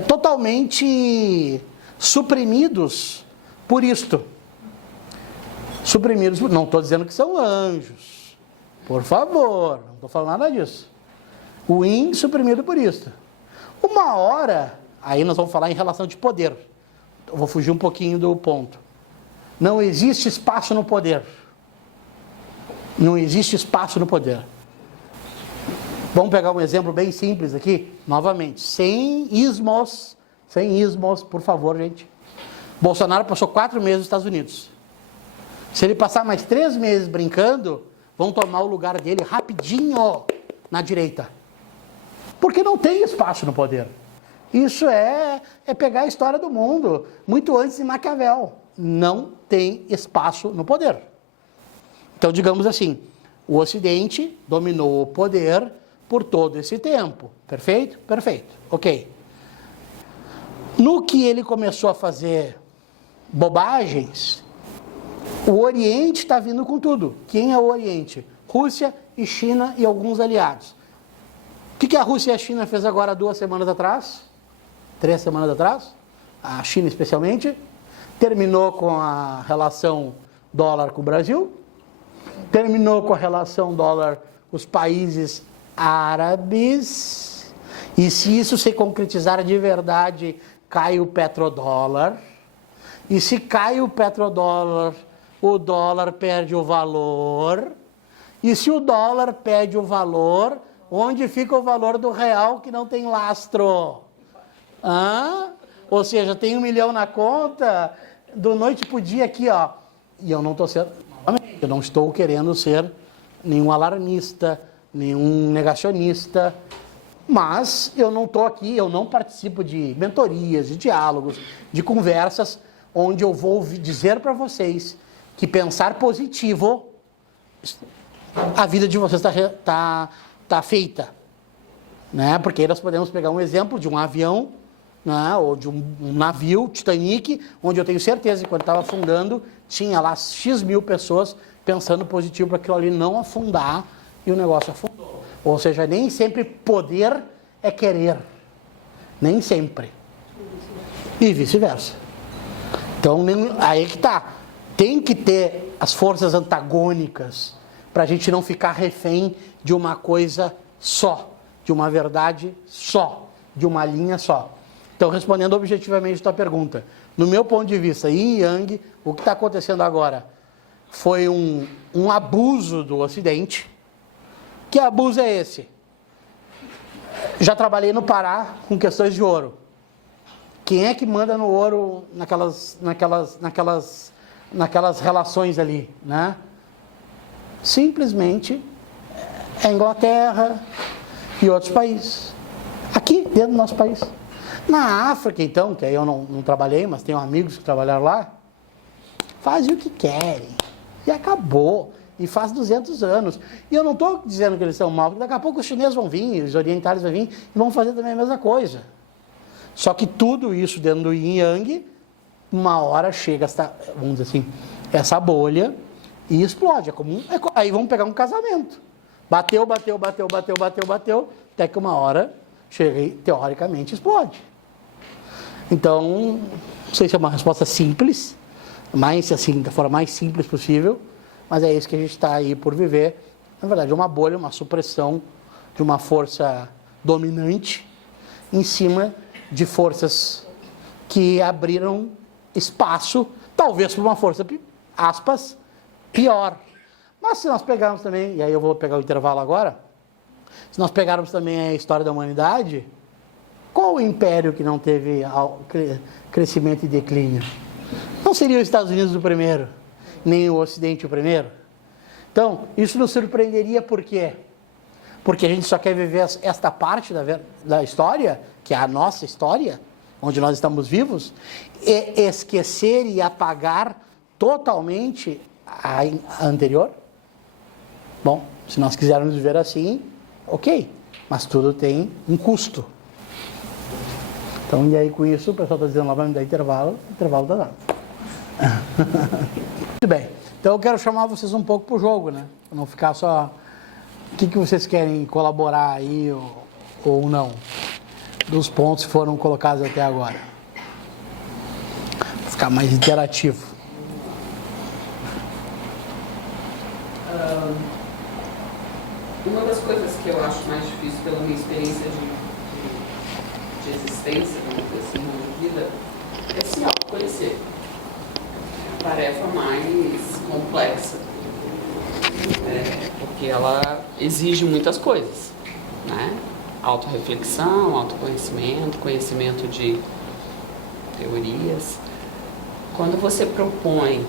totalmente suprimidos por isto. Suprimidos, não estou dizendo que são anjos. Por favor, não estou falando nada disso. O Yin suprimido por isso. Uma hora, aí nós vamos falar em relação de poder. Eu vou fugir um pouquinho do ponto. Não existe espaço no poder. Não existe espaço no poder. Vamos pegar um exemplo bem simples aqui, novamente, sem ismos, por favor, gente. Bolsonaro passou 4 meses nos Estados Unidos. Se ele passar mais 3 meses brincando, vão tomar o lugar dele rapidinho na direita. Porque não tem espaço no poder. Isso é pegar a história do mundo, muito antes de Maquiavel. Não tem espaço no poder. Então, digamos assim, o Ocidente dominou o poder por todo esse tempo. Perfeito? Perfeito. Ok. No que ele começou a fazer bobagens, o Oriente está vindo com tudo. Quem é o Oriente? Rússia e China e alguns aliados. O que a Rússia e a China fez agora 2 semanas atrás? 3 semanas atrás? A China especialmente. Terminou com a relação dólar com o Brasil. Terminou com a relação dólar com os países árabes. E se isso se concretizar de verdade, cai o petrodólar. E se cai o petrodólar, o dólar perde o valor. E se o dólar perde o valor, onde fica o valor do real que não tem lastro? Ou seja, tem 1 milhão na conta, do noite pro dia aqui, ó. E eu não estou sendo, eu não estou querendo ser nenhum alarmista, nenhum negacionista, mas eu não estou aqui, eu não participo de mentorias, de diálogos, de conversas, onde eu vou dizer para vocês que pensar positivo, a vida de vocês está feita. Né? Porque aí nós podemos pegar um exemplo de um avião né, ou de um navio, Titanic, onde eu tenho certeza que quando estava afundando, tinha lá X mil pessoas pensando positivo para aquilo ali não afundar, e o negócio afundou. Ou seja, nem sempre poder é querer. Nem sempre. E vice-versa. Então, aí que tá. Tem que ter as forças antagônicas para a gente não ficar refém de uma coisa só, de uma verdade só, de uma linha só. Então, respondendo objetivamente a tua pergunta, no meu ponto de vista, Yin e Yang, o que está acontecendo agora foi um abuso do Ocidente. Que abuso é esse? Já trabalhei no Pará com questões de ouro. Quem é que manda no ouro naquelas relações ali, né? Simplesmente é a Inglaterra e outros países. Aqui, dentro do nosso país. Na África, então, que aí eu não trabalhei, mas tenho amigos que trabalharam lá, fazem o que querem. E acabou. E faz 200 anos. E eu não estou dizendo que eles são maus, porque daqui a pouco os chineses vão vir, os orientais vão vir, e vão fazer também a mesma coisa. Só que tudo isso dentro do Yin Yang, uma hora chega, vamos dizer assim, essa bolha e explode. Aí vamos pegar um casamento. Bateu, até que uma hora chega e, teoricamente, explode. Então, não sei se é uma resposta simples, mas assim, da forma mais simples possível, mas é isso que a gente está aí por viver. Na verdade, é uma bolha, uma supressão de uma força dominante em cima de forças que abriram espaço, talvez para uma força, aspas, pior. Mas se nós pegarmos também, e aí eu vou pegar o intervalo agora, se nós pegarmos também a história da humanidade, qual o império que não teve crescimento e declínio? Não seria os Estados Unidos o primeiro, nem o Ocidente o primeiro? Então, isso nos surpreenderia por quê? Porque a gente só quer viver esta parte da história, que é a nossa história, onde nós estamos vivos, e esquecer e apagar totalmente a anterior? Bom, se nós quisermos viver assim, ok, mas tudo tem um custo. Então, e aí com isso, o pessoal está dizendo lá, vai me dar intervalo está dado. Muito bem, então eu quero chamar vocês um pouco para o jogo, né? Para não ficar só... O que vocês querem colaborar aí ou não? Dos pontos que foram colocados até agora. Para ficar mais interativo. Uma das coisas que eu acho mais difícil pela minha experiência de existência, vamos dizer assim, na vida, é se autoconhecer. É a tarefa mais complexa. Porque ela exige muitas coisas, né? Autorreflexão, autoconhecimento, conhecimento de teorias. Quando você propõe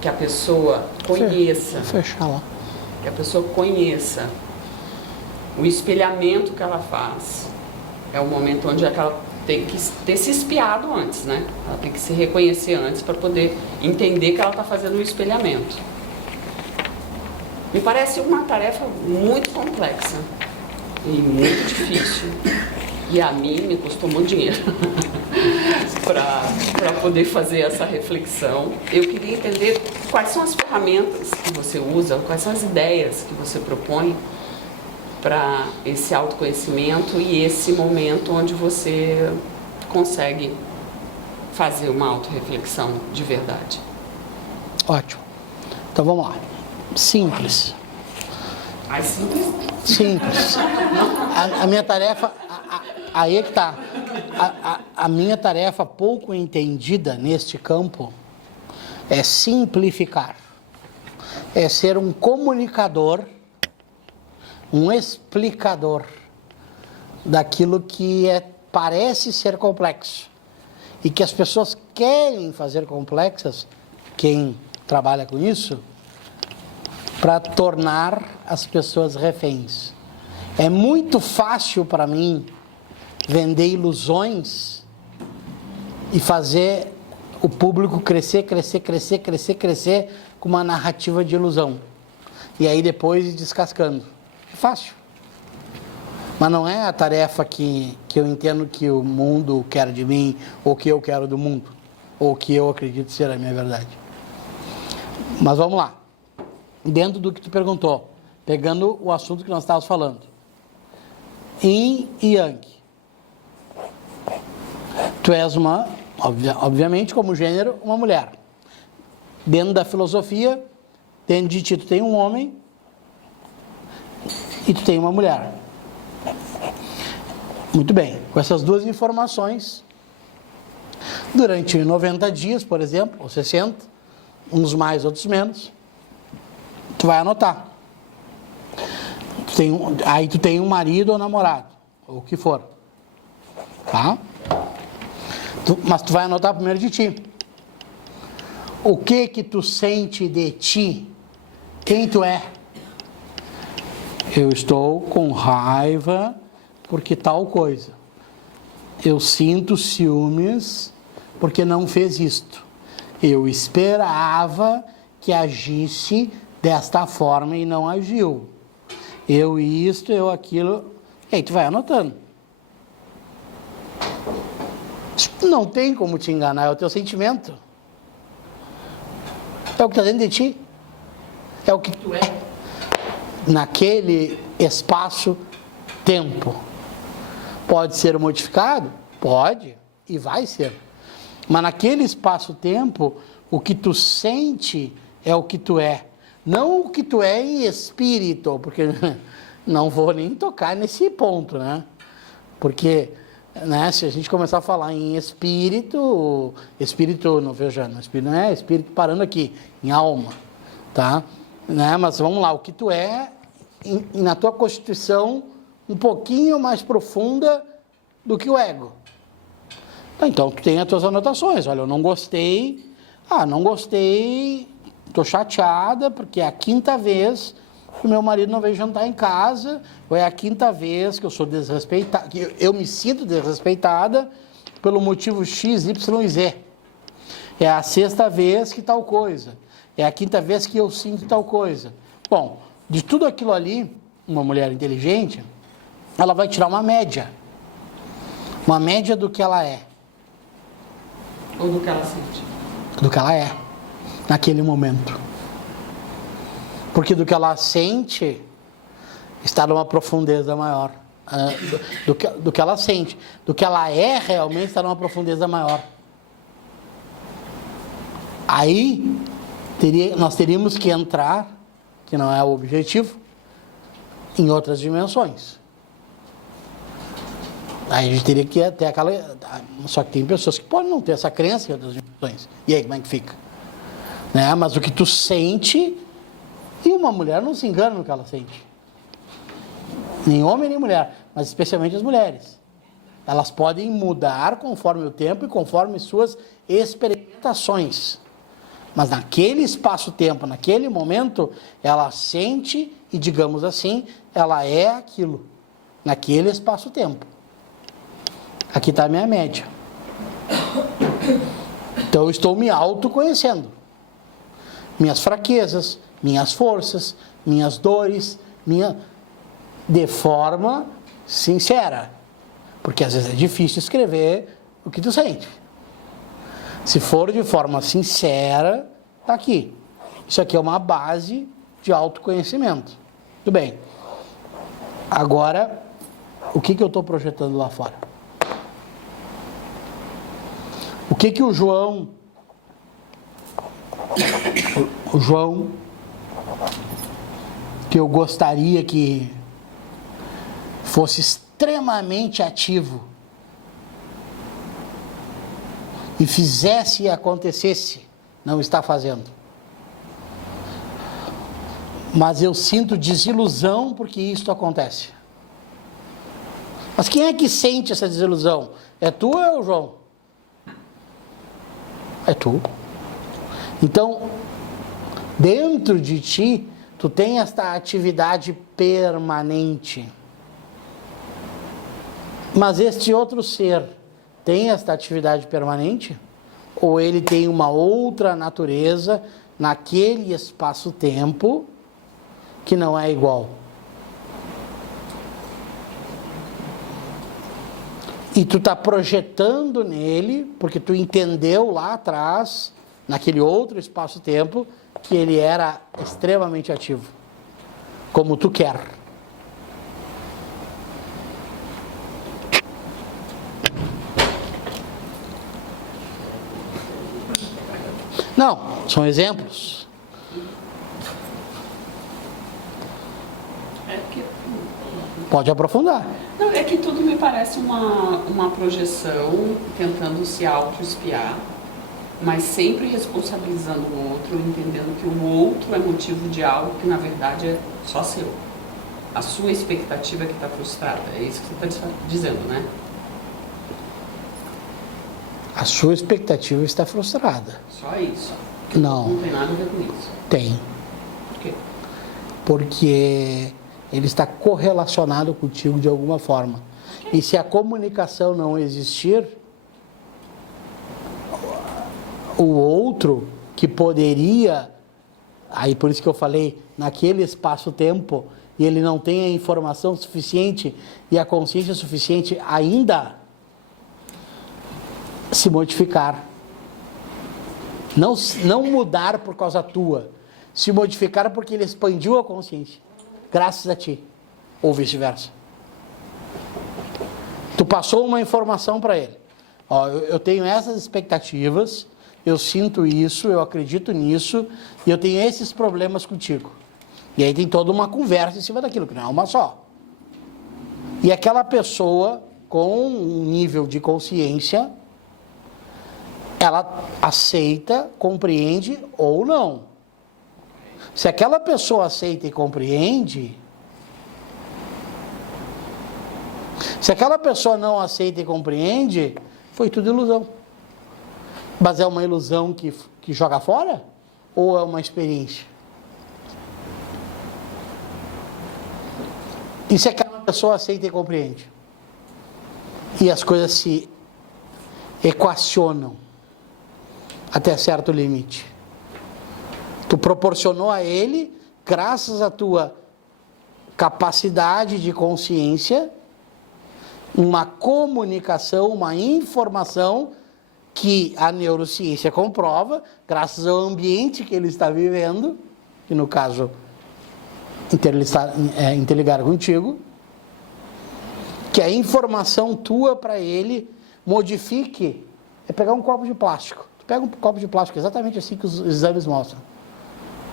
que a pessoa conheça, que a pessoa conheça o espelhamento que ela faz, é o momento onde ela tem que ter se espiado antes, né? Ela tem que se reconhecer antes para poder entender que ela está fazendo um espelhamento. Me parece uma tarefa muito complexa e muito difícil. E a mim me custou muito dinheiro para poder fazer essa reflexão. Eu queria entender quais são as ferramentas que você usa, quais são as ideias que você propõe para esse autoconhecimento e esse momento onde você consegue fazer uma autorreflexão de verdade. Ótimo. Então vamos lá. Simples. Mais simples? Simples. A minha tarefa, aí é que está. A minha tarefa pouco entendida neste campo é simplificar. É ser um comunicador, um explicador daquilo que parece ser complexo e que as pessoas querem fazer complexas, quem trabalha com isso, para tornar as pessoas reféns. É muito fácil para mim vender ilusões e fazer o público crescer com uma narrativa de ilusão. E aí depois ir descascando. É fácil. Mas não é a tarefa que eu entendo que o mundo quer de mim, ou que eu quero do mundo, ou que eu acredito ser a minha verdade. Mas vamos lá. Dentro do que tu perguntou, pegando o assunto que nós estávamos falando. Yin e Yang. Tu és obviamente, como gênero, uma mulher. Dentro da filosofia, dentro de ti tu tem um homem e tu tem uma mulher. Muito bem, com essas duas informações, durante 90 dias, por exemplo, ou 60, uns mais, outros menos, tu vai anotar. Aí tu tem um marido ou namorado, ou o que for. Tá? Mas tu vai anotar primeiro de ti. O que tu sente de ti? Quem tu é? Eu estou com raiva porque tal coisa. Eu sinto ciúmes porque não fez isto. Eu esperava que agisse desta forma e não agiu. Eu isto, eu aquilo. E aí tu vai anotando. Não tem como te enganar, é o teu sentimento. É o que está dentro de ti. É o que tu é. Naquele espaço-tempo. Pode ser modificado? Pode. E vai ser. Mas naquele espaço-tempo, o que tu sente é o que tu é. Não o que tu é em espírito, porque não vou nem tocar nesse ponto, né? Porque, né, se a gente começar a falar em espírito, não veja, não é espírito parando aqui, em alma, tá? Né? Mas vamos lá, o que tu é na tua constituição um pouquinho mais profunda do que o ego. Então, tu tem as tuas anotações. Olha, eu não gostei. Não gostei. Estou chateada porque é a 5ª vez que o meu marido não veio jantar em casa. Ou é a 5ª vez que eu sou desrespeitada, que eu me sinto desrespeitada pelo motivo X, Y e Z. É a 6ª vez que tal coisa. É a 5ª vez que eu sinto tal coisa. Bom, de tudo aquilo ali, uma mulher inteligente, ela vai tirar uma média. Uma média do que ela é. Ou do que ela sente. Do que ela é, naquele momento. Porque do que ela sente, está numa profundeza maior. Do que ela sente. Do que ela é realmente, está numa profundeza maior. Aí, nós teríamos que entrar, que não é o objetivo, em outras dimensões. Aí a gente teria que ter aquela... Só que tem pessoas que podem não ter essa crença em outras dimensões. E aí, como é que fica? Né? Mas o que tu sente... E uma mulher não se engana no que ela sente. Nem homem, nem mulher. Mas especialmente as mulheres. Elas podem mudar conforme o tempo e conforme suas experimentações. Mas naquele espaço-tempo, naquele momento, ela sente e, digamos assim, ela é aquilo. Naquele espaço-tempo. Aqui está a minha média. Então eu estou me autoconhecendo. Minhas fraquezas, minhas forças, minhas dores, de forma sincera. Porque às vezes é difícil escrever o que tu sente. Se for de forma sincera, está aqui. Isso aqui é uma base de autoconhecimento. Tudo bem. Agora, o que eu estou projetando lá fora? O que o João, que eu gostaria que fosse extremamente ativo e fizesse e acontecesse, não está fazendo. Mas eu sinto desilusão porque isso acontece. Mas quem é que sente essa desilusão? É tu ou é o João? É tu. Então, dentro de ti, tu tem esta atividade permanente. Mas este outro ser tem esta atividade permanente? Ou ele tem uma outra natureza naquele espaço-tempo que não é igual? E tu tá projetando nele, porque tu entendeu lá atrás, naquele outro espaço-tempo, que ele era extremamente ativo, como tu quer. Não, são exemplos. É que, Pode aprofundar. não, é que tudo me parece uma projeção tentando se auto-espiar, mas sempre responsabilizando o outro, entendendo que o outro é motivo de algo que na verdade é só seu. A sua expectativa é que está frustrada. É isso que você está dizendo, né? A sua expectativa está frustrada. Só isso. Não, Não tem nada a ver com isso. tem. Por quê? Porque ele está correlacionado contigo de alguma forma. E se a comunicação não existir, o outro que poderia, aí por isso que eu falei, naquele espaço-tempo, e ele não tem a informação suficiente e a consciência suficiente ainda se modificar. Não mudar por causa tua, se modificar porque ele expandiu a consciência, graças a ti, ou vice-versa. Tu passou uma informação para ele. Ó, eu tenho essas expectativas, eu sinto isso, eu acredito nisso, e eu tenho esses problemas contigo. E aí tem toda uma conversa em cima daquilo, que não é uma só. E aquela pessoa com um nível de consciência, ela aceita, compreende ou não. Se aquela pessoa aceita e compreende, se aquela pessoa não aceita e compreende, foi tudo ilusão. Mas é uma ilusão que joga fora? Ou é uma experiência? E se aquela pessoa aceita e compreende? E as coisas se equacionam até certo limite. Tu proporcionou a ele, graças à tua capacidade de consciência, uma comunicação, uma informação que a neurociência comprova, graças ao ambiente que ele está vivendo, que no caso interligar contigo, que a informação tua para ele modifique, é pegar um copo de plástico. Tu pega um copo de plástico, exatamente assim que os exames mostram.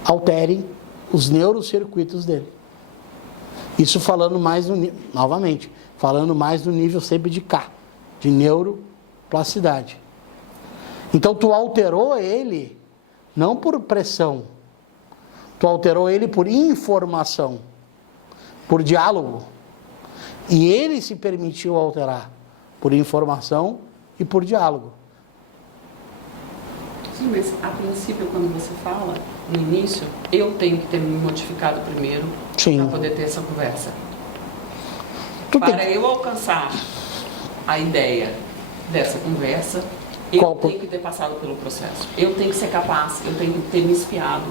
Alterem os neurocircuitos dele. Isso falando mais novamente, falando mais no nível sempre de K, de neuroplasticidade. Então tu alterou ele não por pressão, tu alterou ele por informação, por diálogo. E ele se permitiu alterar por informação e por diálogo. Sim, mas a princípio, quando você fala, no início, eu tenho que ter me modificado primeiro para poder ter essa conversa. Para eu alcançar a ideia dessa conversa, eu tenho que ter passado pelo processo. Eu tenho que ser capaz, eu tenho que ter me espiado,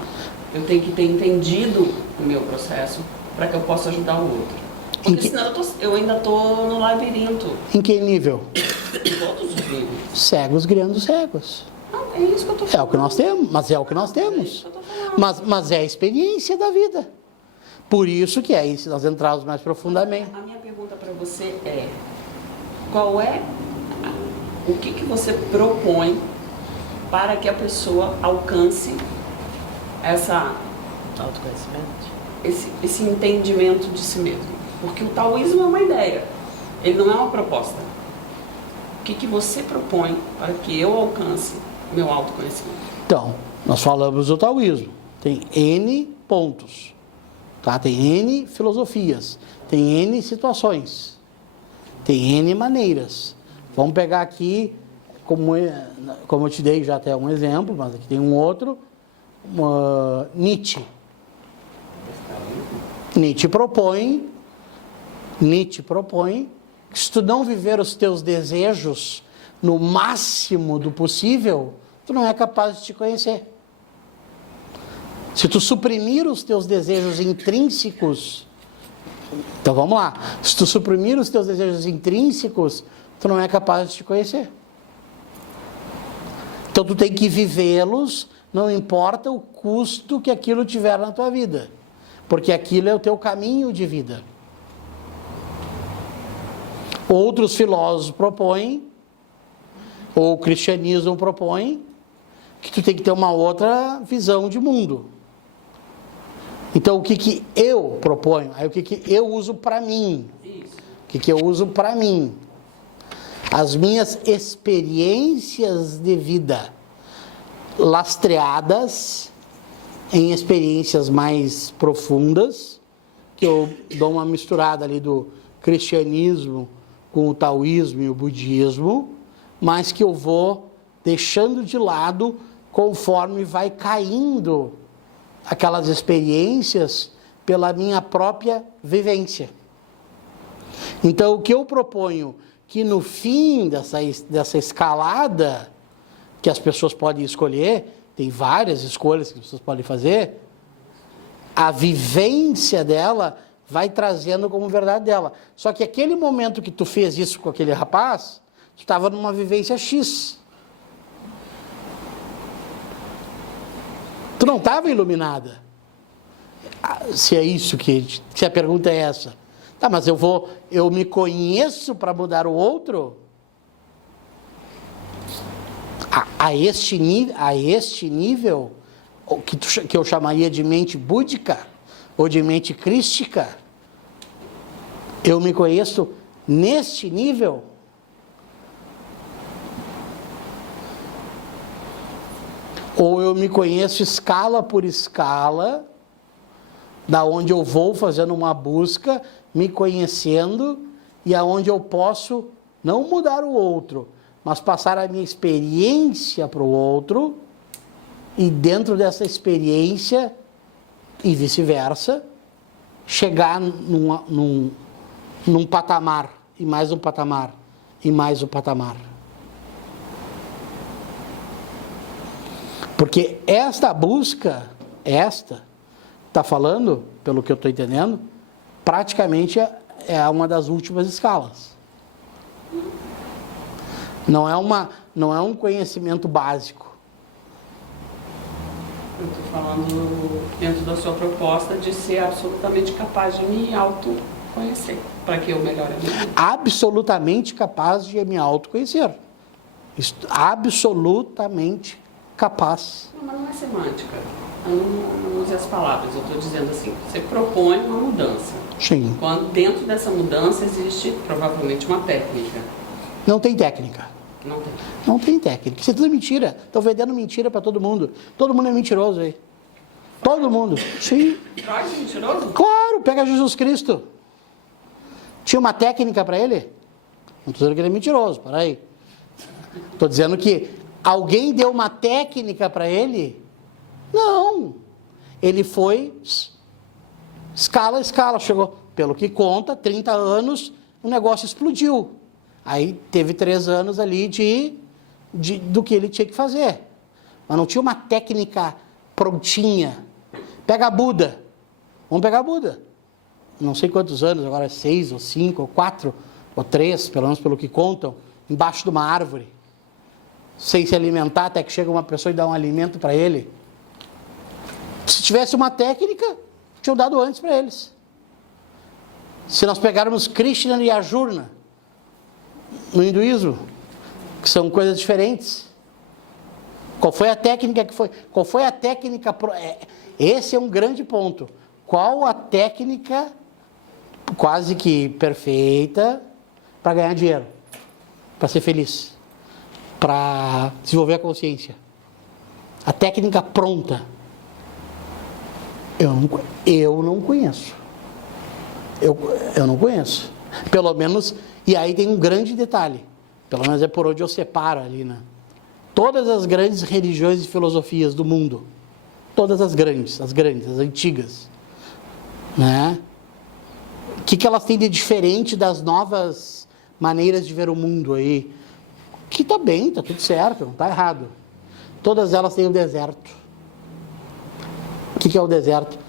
eu tenho que ter entendido o meu processo para que eu possa ajudar o outro. Porque senão eu ainda estou no labirinto. Em que nível? Em todos os níveis. Cegos criando cegos. Não, é isso que eu estou falando. É o que nós temos, mas é o que nós temos. É isso que eu tô falando. Mas é a experiência da vida. Por isso que é isso, se nós entrarmos mais profundamente. A minha pergunta para você é, qual é, o que você propõe para que a pessoa alcance essa autoconhecimento? Esse entendimento de si mesmo? Porque o taoísmo é uma ideia, ele não é uma proposta. O que você propõe para que eu alcance meu autoconhecimento? Então, nós falamos do taoísmo. Tem N pontos, tá? Tem N filosofias, tem N situações, tem N maneiras. Vamos pegar aqui, como eu te dei já até um exemplo, mas aqui tem um outro, Nietzsche. Nietzsche propõe que se tu não viver os teus desejos no máximo do possível, tu não é capaz de te conhecer. Se tu suprimir os teus desejos intrínsecos, então vamos lá, se tu suprimir os teus desejos intrínsecos, tu não é capaz de te conhecer. Então tu tem que vivê-los, não importa o custo que aquilo tiver na tua vida, porque aquilo é o teu caminho de vida. Outros filósofos propõem, ou o cristianismo propõe, que tu tem que ter uma outra visão de mundo. Então o que eu proponho? Aí o que eu uso para mim? O que eu uso para mim? As minhas experiências de vida, lastreadas em experiências mais profundas, que eu dou uma misturada ali do cristianismo com o taoísmo e o budismo, mas que eu vou deixando de lado conforme vai caindo aquelas experiências pela minha própria vivência. Então, o que eu proponho que no fim dessa escalada que as pessoas podem escolher, tem várias escolhas que as pessoas podem fazer, a vivência dela vai trazendo como verdade dela. Só que aquele momento que tu fez isso com aquele rapaz, tu estava numa vivência X. Tu não estava iluminada. Se é isso se a pergunta é essa. Tá, mas eu me conheço para mudar o outro? A este nível, que eu chamaria de mente búdica, ou de mente crística, eu me conheço neste nível? Ou eu me conheço escala por escala, da onde eu vou fazendo uma busca, me conhecendo, e aonde eu posso não mudar o outro, mas passar a minha experiência para o outro, e dentro dessa experiência, e vice-versa, chegar num patamar, e mais um patamar, e mais um patamar. Porque esta busca, está falando, pelo que eu estou entendendo, praticamente é uma das últimas escalas. Não é um conhecimento básico. Eu estou falando dentro da sua proposta de ser absolutamente capaz de me autoconhecer, para que eu melhore a minha vida. Absolutamente capaz de me autoconhecer. Absolutamente capaz. Não, mas não é semântica. Eu não use as palavras, eu estou dizendo assim, você propõe uma mudança. Sim. Quando dentro dessa mudança existe provavelmente uma técnica. Não tem técnica. Não tem. Não tem técnica. Isso é tudo mentira. Estão vendendo mentira para todo mundo. Todo mundo é mentiroso aí. Todo mundo. Sim. Freud é mentiroso? Claro, pega Jesus Cristo. Tinha uma técnica para ele? Não estou dizendo que ele é mentiroso, peraí. Estou dizendo que alguém deu uma técnica para ele? Não. Ele foi escala a escala. Chegou, pelo que conta, 30 anos, o negócio explodiu. Aí teve 3 anos ali do que ele tinha que fazer. Mas não tinha uma técnica prontinha. Pega Buda. Vamos pegar Buda. Não sei quantos anos, agora 6 ou 5 ou 4 ou 3, pelo menos pelo que contam, embaixo de uma árvore, sem se alimentar, até que chega uma pessoa e dá um alimento para ele. Se tivesse uma técnica, tinham dado antes para eles. Se nós pegarmos Krishna e Arjuna, no hinduísmo, que são coisas diferentes. Qual foi a técnica que foi? Qual foi a técnica? Esse é um grande ponto. Qual a técnica quase que perfeita para ganhar dinheiro, para ser feliz, para desenvolver a consciência? A técnica pronta. Eu não conheço. Eu não conheço. Pelo menos. E aí tem um grande detalhe, pelo menos é por onde eu separo ali, né? Todas as grandes religiões e filosofias do mundo, todas as grandes, as antigas, né? O que elas têm de diferente das novas maneiras de ver o mundo aí? Que tá bem, tá tudo certo, não tá errado. Todas elas têm o deserto. O que é o deserto?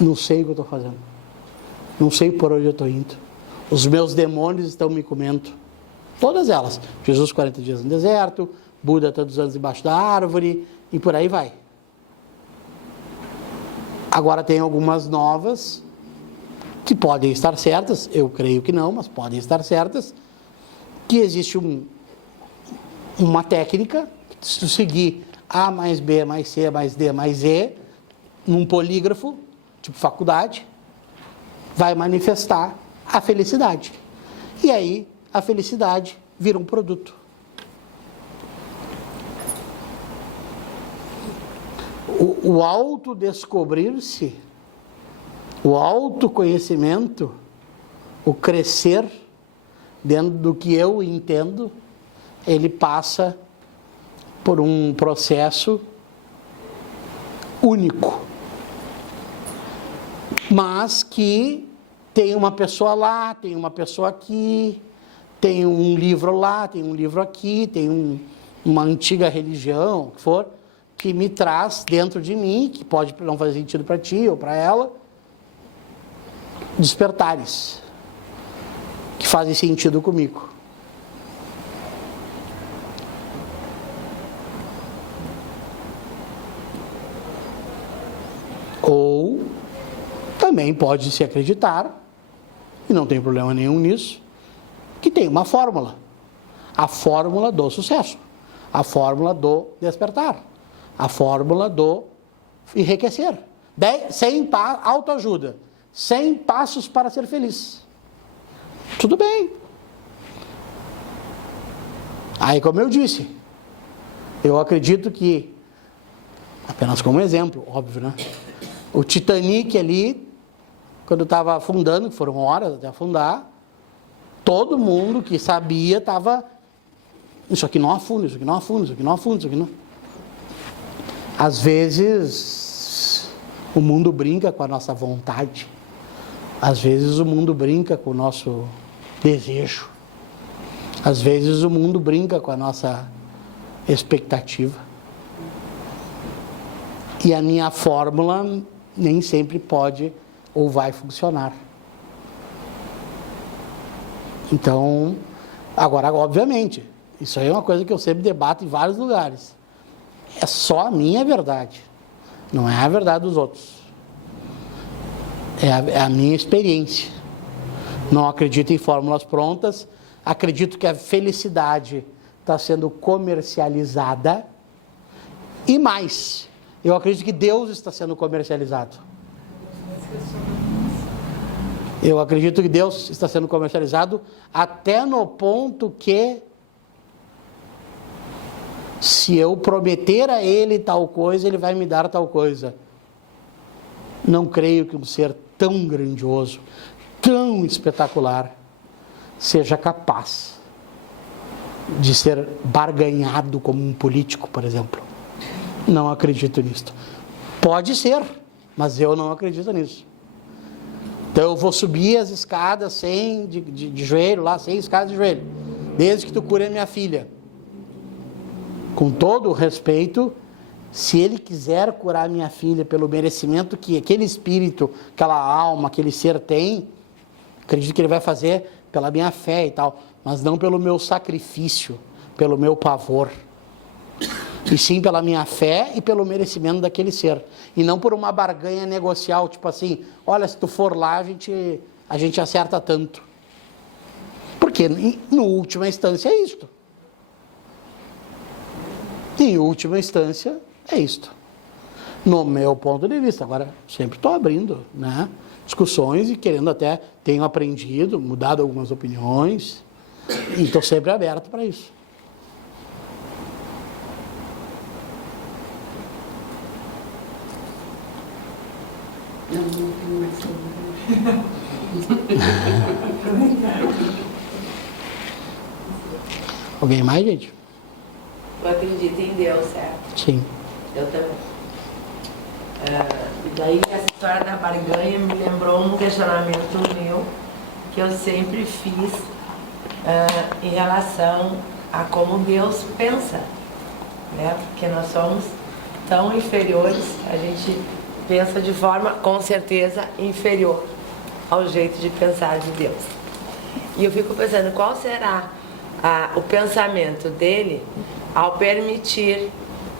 Não sei o que eu estou fazendo. Não sei por onde eu estou indo. Os meus demônios estão me comendo. Todas elas. Jesus 40 dias no deserto, Buda todos os anos embaixo da árvore e por aí vai. Agora tem algumas novas que podem estar certas, eu creio que não, mas podem estar certas, que existe uma técnica, se tu seguir A mais B mais C mais D mais E, num polígrafo, tipo faculdade, vai manifestar a felicidade. E aí, a felicidade vira um produto. O autodescobrir-se, o autoconhecimento, o crescer dentro do que eu entendo, ele passa por um processo único, mas que tem uma pessoa lá, tem uma pessoa aqui, tem um livro lá, tem um livro aqui, tem uma antiga religião, o que for, que me traz dentro de mim, que pode não fazer sentido para ti ou para ela, despertares que fazem sentido comigo. Ou também pode se acreditar, e não tem problema nenhum nisso, que tem uma fórmula. A fórmula do sucesso. A fórmula do despertar. A fórmula do enriquecer. 100 autoajuda. 100 passos para ser feliz. Tudo bem. Aí, como eu disse, eu acredito que, apenas como exemplo, óbvio, né? O Titanic ali, quando estava afundando, que foram horas até afundar, todo mundo que sabia estava, isso aqui não afunda, isso aqui não afunda, isso aqui não afunda, isso aqui não. Às vezes, o mundo brinca com a nossa vontade. Às vezes, o mundo brinca com o nosso desejo. Às vezes, o mundo brinca com a nossa expectativa. E a minha fórmula nem sempre pode ou vai funcionar. Então, agora, obviamente, isso aí é uma coisa que eu sempre debato em vários lugares. É só a minha verdade, não é a verdade dos outros. É a minha experiência. Não acredito em fórmulas prontas, acredito que a felicidade está sendo comercializada e mais, eu acredito que Deus está sendo comercializado. Eu acredito que Deus está sendo comercializado até no ponto que, se eu prometer a Ele tal coisa, Ele vai me dar tal coisa. Não creio que um ser tão grandioso, tão espetacular, seja capaz de ser barganhado como um político, por exemplo. Não acredito nisso. Pode ser, mas eu não acredito nisso. Então eu vou subir as escadas sem de joelho, lá, sem escadas de joelho, desde que tu cure a minha filha. Com todo o respeito, se ele quiser curar a minha filha pelo merecimento que aquele espírito, aquela alma, aquele ser tem, acredito que ele vai fazer pela minha fé e tal, mas não pelo meu sacrifício, pelo meu pavor. E sim pela minha fé e pelo merecimento daquele ser. E não por uma barganha negocial, tipo assim, olha, se tu for lá, a gente acerta tanto. Porque, em última instância, é isto. Em última instância, é isto. No meu ponto de vista. Agora, sempre estou abrindo, né, discussões e querendo até, tenho aprendido, mudado algumas opiniões, e estou sempre aberto para isso. Não tenho mais Alguém mais, gente? Eu acredito em Deus, certo? Sim. Eu também. E daí essa história da barganha me lembrou um questionamento meu que eu sempre fiz em relação a como Deus pensa, né? Porque nós somos tão inferiores, a gente pensa de forma, com certeza, inferior ao jeito de pensar de Deus. E eu fico pensando, qual será o pensamento dele ao permitir,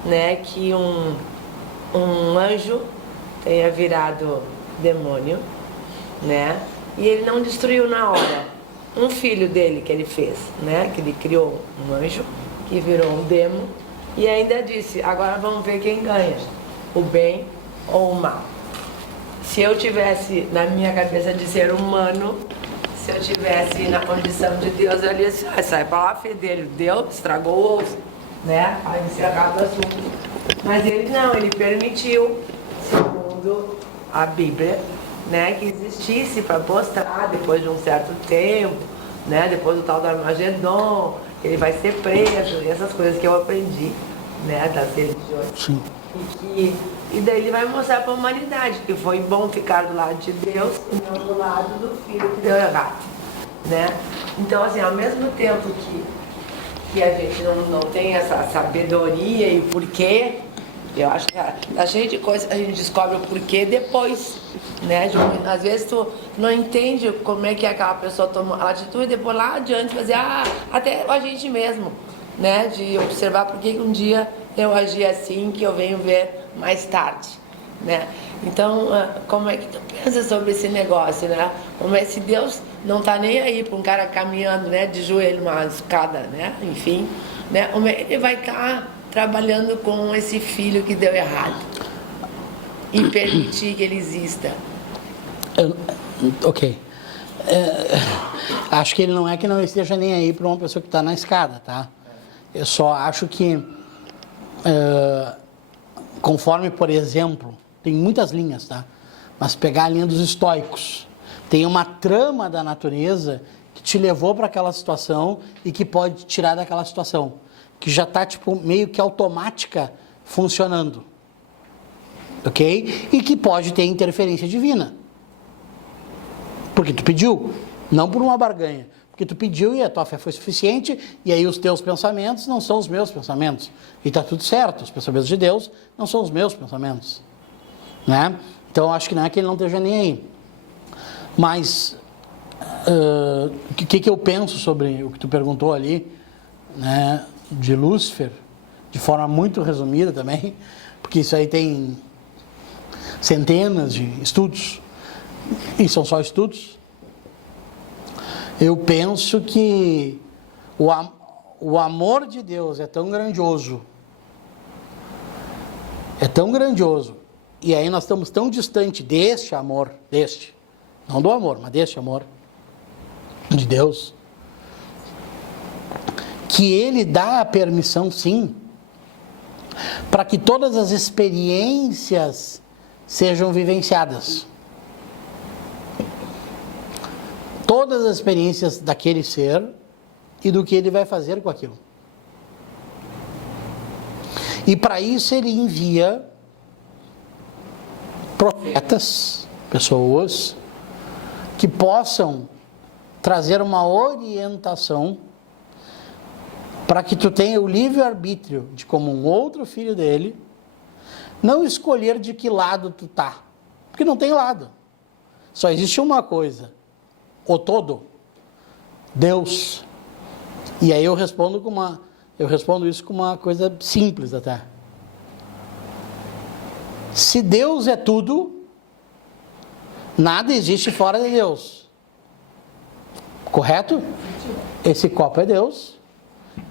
né, que um anjo tenha virado demônio, né? E ele não destruiu na hora. Um filho dele que ele fez, né? Que ele criou um anjo que virou um demo e ainda disse: agora vamos ver quem ganha, o bem ou o mal. Se eu tivesse na minha cabeça de ser humano, se eu tivesse na condição de Deus, eu ia dizer: sai pra lá, fedelho, Deus estragou o ovo, né? Aí você acaba o assunto. Mas ele não, ele permitiu, segundo a Bíblia, né, que existisse para mostrar depois de um certo tempo, né, depois do tal do Armagedon, que ele vai ser preso, e essas coisas que eu aprendi, né, das religiões. Sim. E daí ele vai mostrar para a humanidade que foi bom ficar do lado de Deus e não do lado do filho que deu errado, né? Então, assim, ao mesmo tempo que a gente não tem essa sabedoria e o porquê, eu acho que tá cheio de coisas, a gente descobre o porquê depois, né? Às vezes tu não entende como é que aquela pessoa tomou a atitude, e depois lá adiante fazer, até a gente mesmo, né? De observar por que um dia eu agi assim, que eu venho ver mais tarde, né? Então, como é que tu pensa sobre esse negócio, né? Como é se Deus não tá nem aí para um cara caminhando, né? De joelho numa escada, né? Enfim, né? Como é que ele vai estar trabalhando com esse filho que deu errado e permitir que ele exista? Ok. Acho que ele não é que não esteja nem aí para uma pessoa que está na escada, tá? Eu só acho que, conforme, por exemplo, tem muitas linhas, tá? Mas pegar a linha dos estoicos, tem uma trama da natureza que te levou para aquela situação e que pode te tirar daquela situação, que já está tipo meio que automática funcionando, ok? E que pode ter interferência divina, porque tu pediu, não por uma barganha, porque tu pediu e a tua fé foi suficiente, e aí os teus pensamentos não são os meus pensamentos, e está tudo certo, os pensamentos de Deus não são os meus pensamentos, né? Então acho que não é que ele não esteja nem aí, mas o que eu penso sobre o que tu perguntou ali, né, de Lúcifer, de forma muito resumida também, porque isso aí tem centenas de estudos, e são só estudos. Eu penso que o amor de Deus é tão grandioso, e aí nós estamos tão distante deste amor, não do amor, mas deste amor de Deus, que ele dá a permissão, sim, para que todas as experiências sejam vivenciadas. Todas as experiências daquele ser e do que ele vai fazer com aquilo. E para isso ele envia profetas, pessoas que possam trazer uma orientação para que tu tenha o livre-arbítrio de, como um outro filho dele, não escolher de que lado tu tá, porque não tem lado, só existe uma coisa, o todo, Deus. E aí eu respondo isso com uma coisa simples até. Se Deus é tudo, nada existe fora de Deus, correto? Esse copo é Deus,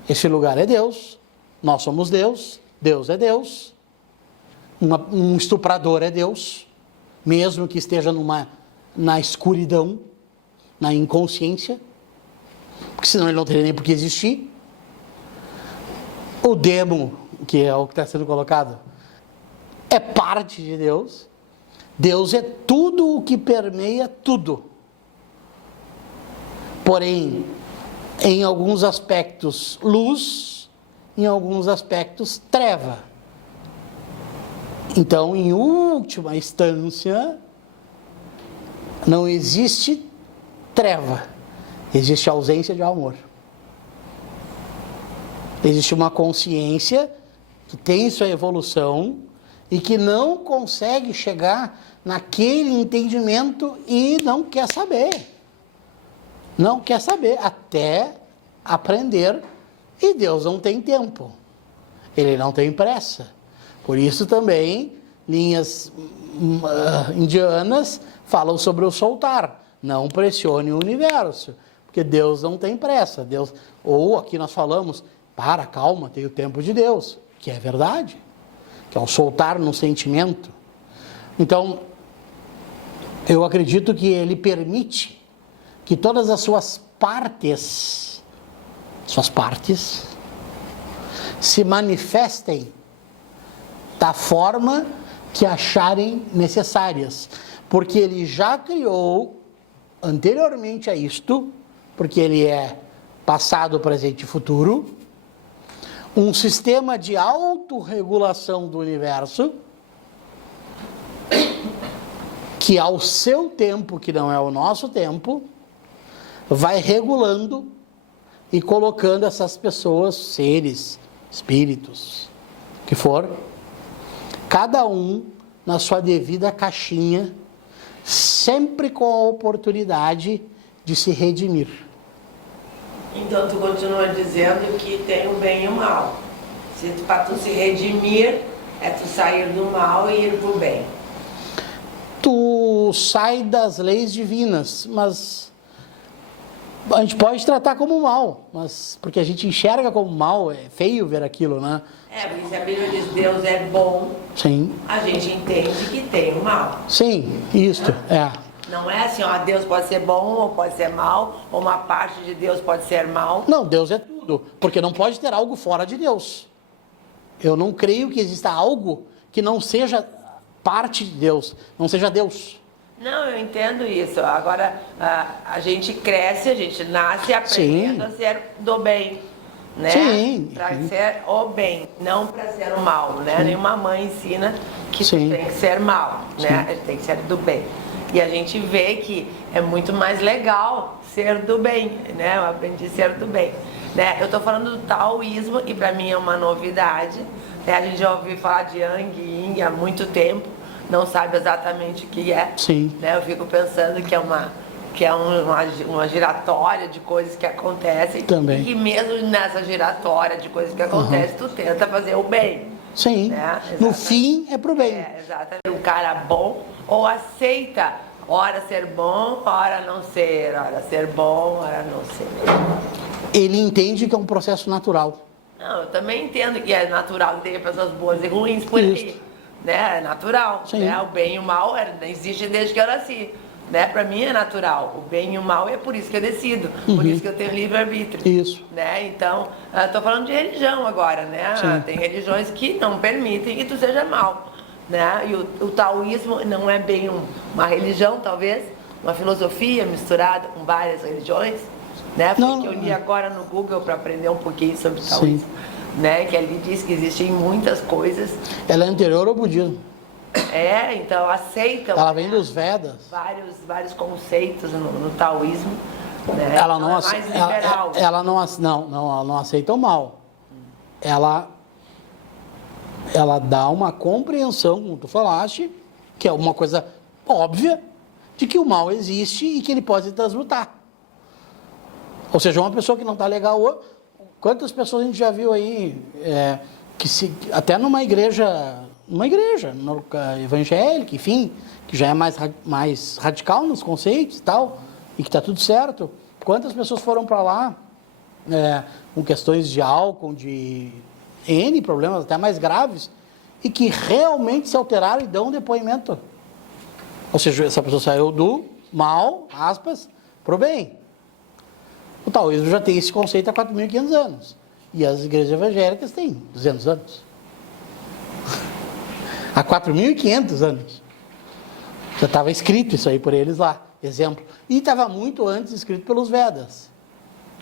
esse lugar é Deus, nós somos Deus, Deus é Deus, um estuprador é Deus, mesmo que esteja na escuridão, na inconsciência, porque senão ele não teria nem por que existir. O demo, que é o que está sendo colocado, é parte de Deus. Deus é tudo o que permeia tudo. Porém, em alguns aspectos luz, em alguns aspectos treva. Então, em última instância, não existe treva, existe ausência de amor. Existe uma consciência que tem sua evolução e que não consegue chegar naquele entendimento e não quer saber. Não quer saber até aprender e Deus não tem tempo. Ele não tem pressa. Por isso também linhas indianas falam sobre o soltar. Não pressione o universo, porque Deus não tem pressa. Deus, ou aqui nós falamos, calma, tem o tempo de Deus, que é verdade, que é o soltar no sentimento. Então, eu acredito que ele permite que todas as suas partes se manifestem da forma que acharem necessárias, porque ele já criou anteriormente a isto, porque ele é passado, presente e futuro, um sistema de autorregulação do universo, que ao seu tempo, que não é o nosso tempo, vai regulando e colocando essas pessoas, seres, espíritos, que for, cada um na sua devida caixinha, sempre com a oportunidade de se redimir. Então tu continua dizendo que tem o bem e o mal. Para tu se redimir, é tu sair do mal e ir pro bem. Tu sai das leis divinas, mas a gente pode tratar como mal, mas porque a gente enxerga como mal, é feio ver aquilo, né? Porque se a Bíblia diz Deus é bom, Sim. a gente entende que tem o mal. Sim, isto, Não é assim, Deus pode ser bom ou pode ser mal, ou uma parte de Deus pode ser mal. Não, Deus é tudo, porque não pode ter algo fora de Deus. Eu não creio que exista algo que não seja parte de Deus, não seja Deus. Não, eu entendo isso. Agora, a gente cresce, a gente nasce aprendendo a ser do bem, né? Sim. Para ser o bem, não para ser o mal, né? Nenhuma mãe ensina que Sim. tem que ser mal, né? A gente tem que ser do bem. E a gente vê que é muito mais legal ser do bem, né? Eu aprendi a ser do bem, né? Eu estou falando do taoísmo e para mim é uma novidade, né? A gente já ouviu falar de Yang e Yin há muito tempo, não sabe exatamente o que é. Sim. Né? Eu fico pensando que é uma giratória de coisas que acontecem. Também. E que mesmo nessa giratória de coisas que acontecem, tu tenta fazer o bem. Sim. Né? No fim é pro bem. Exatamente. Um cara bom ou aceita ora ser bom, ora não ser, ora ser bom, ora não ser. Ele entende que é um processo natural. Não, eu também entendo que é natural ter pessoas boas e ruins por aí. Né? É natural. Né? O bem e o mal existe desde que eu nasci. Né? Para mim é natural. O bem e o mal é por isso que eu decido. Por isso que eu tenho livre-arbítrio. Isso. Né? Então, estou falando de religião agora. Né? Tem religiões que não permitem que tu seja mal. Né? E o taoísmo não é bem uma religião, talvez, uma filosofia misturada com várias religiões. Né? Foi que eu li agora no Google para aprender um pouquinho sobre o taoísmo. Né? Que ali diz que existem muitas coisas. Ela é anterior ao budismo. Então aceita. Ela vem dos Vedas. Vários conceitos no taoísmo. Né? Ela não é mais liberal. Ela não aceita o mal. Ela dá uma compreensão, como tu falaste, que é uma coisa óbvia, de que o mal existe e que ele pode transmutar. Ou seja, uma pessoa que não está legal. Quantas pessoas a gente já viu aí, até numa igreja evangélica, enfim, que já é mais radical nos conceitos e tal, e que está tudo certo. Quantas pessoas foram para lá com questões de álcool, de N problemas até mais graves, e que realmente se alteraram e dão um depoimento. Ou seja, essa pessoa saiu do mal, aspas, para o bem. O taoísmo já tem esse conceito há 4.500 anos. E as igrejas evangélicas têm 200 anos. Há 4.500 anos. Já estava escrito isso aí por eles lá. Exemplo. E estava muito antes escrito pelos Vedas.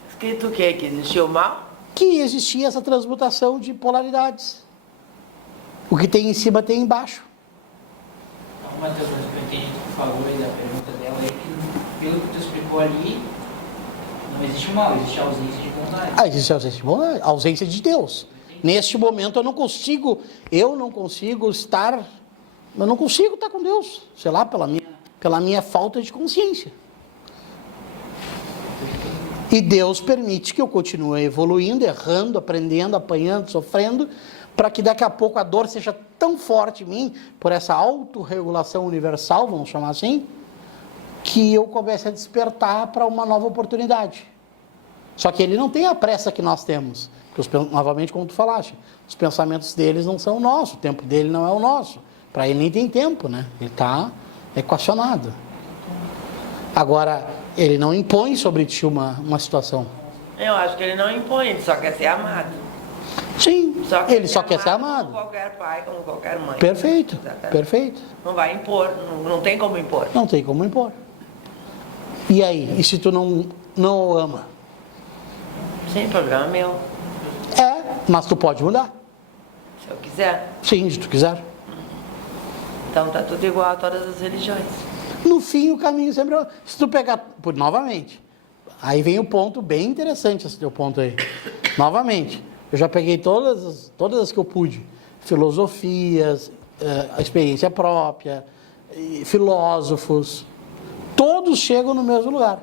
Escrito o quê? Que existia o mal? Que existia essa transmutação de polaridades. O que tem em cima tem embaixo. Uma das coisas que eu entendi que tu falou aí da pergunta dela é que, pelo que tu explicou ali, não existe o mal, existe a ausência de bondade. Existe a ausência de bondade, a ausência de Deus. Neste momento eu não consigo estar com Deus, sei lá, pela minha falta de consciência. E Deus permite que eu continue evoluindo, errando, aprendendo, apanhando, sofrendo, para que daqui a pouco a dor seja tão forte em mim, por essa autorregulação universal, vamos chamar assim, que eu comece a despertar para uma nova oportunidade. Só que ele não tem a pressa que nós temos. Porque, novamente, como tu falaste, os pensamentos deles não são nossos, o tempo dele não é o nosso. Para ele nem tem tempo, né? Ele está equacionado. Agora, ele não impõe sobre ti uma situação. Eu acho que ele não impõe, ele só quer ser amado. Sim, ele só quer ser amado. Como qualquer pai, como qualquer mãe. Perfeito, Exatamente. perfeito. Não vai impor, não tem como impor. Não tem como impor. E aí? E se tu não o ama? Sim, problema meu. Mas tu pode mudar. Se eu quiser. Sim, se tu quiser. Então tá tudo igual a todas as religiões. No fim, o caminho sempre... Se tu pegar... Novamente. Aí vem o ponto bem interessante, esse teu ponto aí. Novamente. Eu já peguei todas as que eu pude. Filosofias, a experiência própria, filósofos. Todos chegam no mesmo lugar.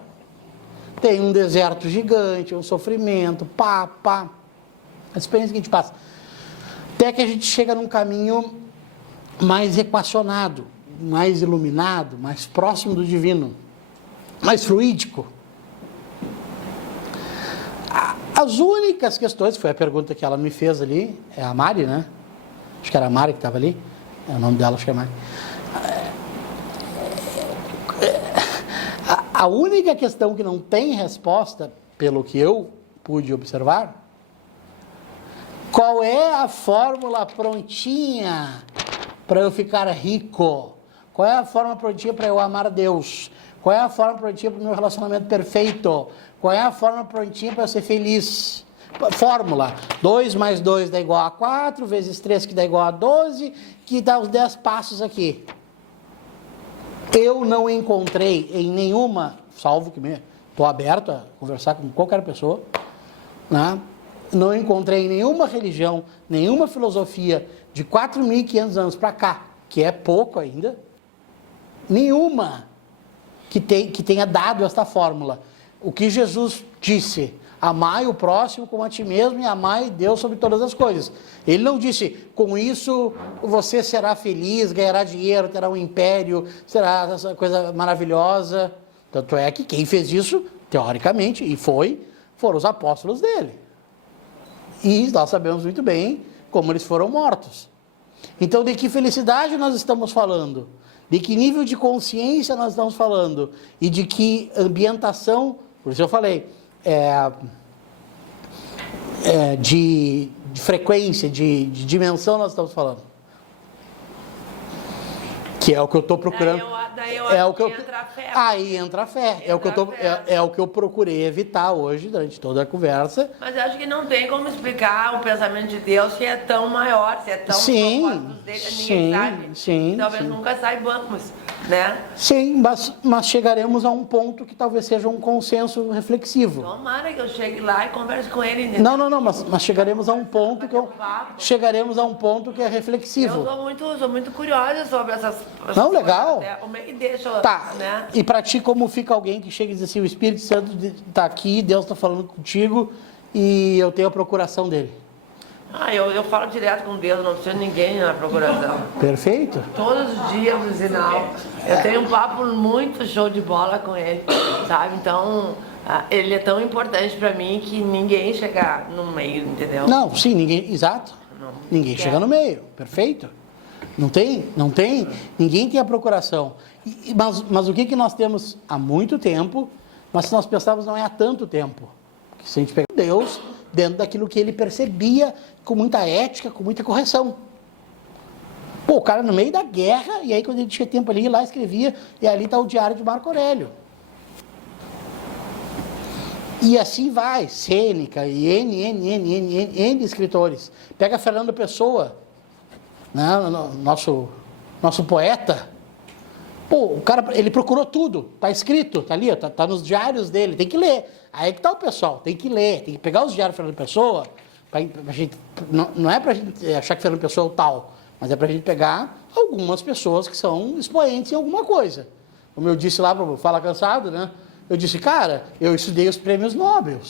Tem um deserto gigante, um sofrimento, a experiência que a gente passa. Até que a gente chega num caminho mais equacionado, mais iluminado, mais próximo do divino, mais fluídico. As únicas questões, foi a pergunta que ela me fez ali, é a Mari, né? Acho que era a Mari que estava ali. É o nome dela, acho que é a Mari. A única questão que não tem resposta, pelo que eu pude observar, qual é a fórmula prontinha para eu ficar rico? Qual é a fórmula prontinha para eu amar a Deus? Qual é a fórmula prontinha para o meu relacionamento perfeito? Qual é a fórmula prontinha para eu ser feliz? Fórmula: 2 mais 2 dá igual a 4, vezes 3 que dá igual a 12, que dá os 10 passos aqui. Eu não encontrei em nenhuma, salvo que estou aberto a conversar com qualquer pessoa, né? Não encontrei em nenhuma religião, nenhuma filosofia de 4.500 anos para cá, que é pouco ainda, nenhuma que tenha dado esta fórmula. O que Jesus disse: amai o próximo como a ti mesmo e amai Deus sobre todas as coisas. Ele não disse: com isso você será feliz, ganhará dinheiro, terá um império, será essa coisa maravilhosa. Tanto é que quem fez isso, teoricamente, foram os apóstolos dele. E nós sabemos muito bem como eles foram mortos. Então, de que felicidade nós estamos falando? De que nível de consciência nós estamos falando? E de que ambientação, por isso eu falei, de frequência, de dimensão nós estamos falando. Que é o que eu estou procurando. Daí eu acho que entra a fé. Aí entra a fé. É o que eu procurei evitar hoje, durante toda a conversa. Mas eu acho que não tem como explicar o pensamento de Deus se é tão maior, se é tão propósito dele, ninguém sabe. Talvez nunca saibamos, né? Sim, mas chegaremos a um ponto que talvez seja um consenso reflexivo. Tomara que eu chegue lá e converse com ele. Entendeu? Não, mas chegaremos a um ponto chegaremos a um ponto que é reflexivo. Eu sou muito curiosa sobre essas não, legal. Até, como é que deixa, tá, né? E pra ti, como fica alguém que chega e diz assim: o Espírito Santo está aqui, Deus está falando contigo e eu tenho a procuração dele? Eu falo direto com Deus, não preciso de ninguém na procuração. Perfeito. Todos os dias no sinal. Eu tenho um papo muito show de bola com ele, sabe? Então, ele é tão importante pra mim que ninguém chega no meio, entendeu? Não, sim, ninguém, exato. Ninguém chega no meio, perfeito. Não tem, ninguém tem a procuração. Mas o que nós temos há muito tempo, mas se nós pensarmos não é há tanto tempo. Que se a gente pegar Deus dentro daquilo que ele percebia com muita ética, com muita correção. Pô, o cara no meio da guerra, e aí quando ele tinha tempo ali, lá escrevia, e ali está o diário de Marco Aurélio. E assim vai, Sêneca e N escritores. Pega Fernando Pessoa, né, nosso poeta. Pô, o cara, ele procurou tudo, tá escrito, tá ali, tá nos diários dele, tem que ler. Aí que tá o pessoal, tem que ler, tem que pegar os diários de Fernando Pessoa, pra gente, não é pra gente achar que Fernando Pessoa é o tal, mas é pra gente pegar algumas pessoas que são expoentes em alguma coisa. Como eu disse lá pro Fala Cansado, né? Eu disse, cara, eu estudei os prêmios Nobel.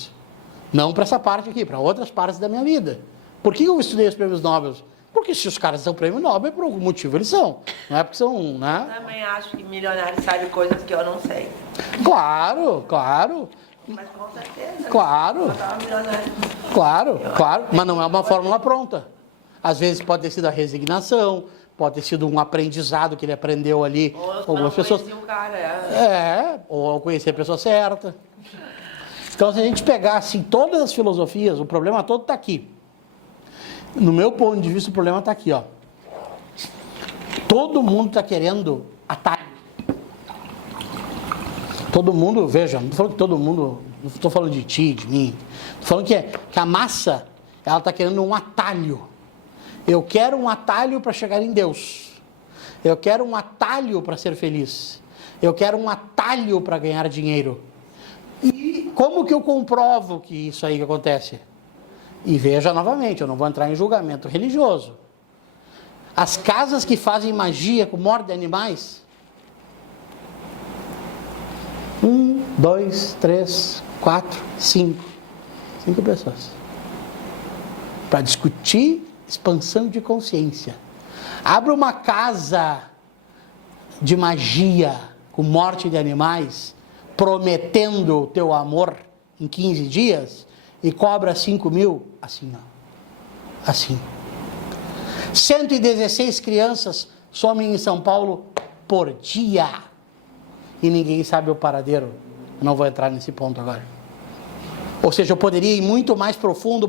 Não para essa parte aqui, para outras partes da minha vida. Por que eu estudei os prêmios Nobel? Porque se os caras são prêmio Nobel, por algum motivo eles são. Não é porque são, né? Eu também acho que milionário sabe coisas que eu não sei. Claro, claro. Mas com certeza. Claro. Eu tava milionário. Claro, claro. Mas não é uma fórmula pronta. Às vezes pode ter sido a resignação, pode ter sido um aprendizado que ele aprendeu ali. Ou eu Algumas não pessoas. conheci o cara. Ou ao conhecer a pessoa certa. Então, se a gente pegar assim, todas as filosofias, o problema todo está aqui. No meu ponto de vista, o problema está aqui, ó. Todo mundo está querendo atalho. Todo mundo, veja, não estou falando que todo mundo, não estou falando de ti, de mim. Estou falando que a massa, ela está querendo um atalho. Eu quero um atalho para chegar em Deus. Eu quero um atalho para ser feliz. Eu quero um atalho para ganhar dinheiro. E como que eu comprovo que isso aí que acontece? E veja novamente, eu não vou entrar em julgamento religioso. As casas que fazem magia com morte de animais, 1, 2, 3, 4, 5 pessoas. Para discutir expansão de consciência. Abra uma casa de magia com morte de animais, prometendo o teu amor em 15 dias e cobra 5 mil, assim, ó. Assim. 116 crianças somem em São Paulo por dia. E ninguém sabe o paradeiro. Eu não vou entrar nesse ponto agora. Ou seja, eu poderia ir muito mais profundo,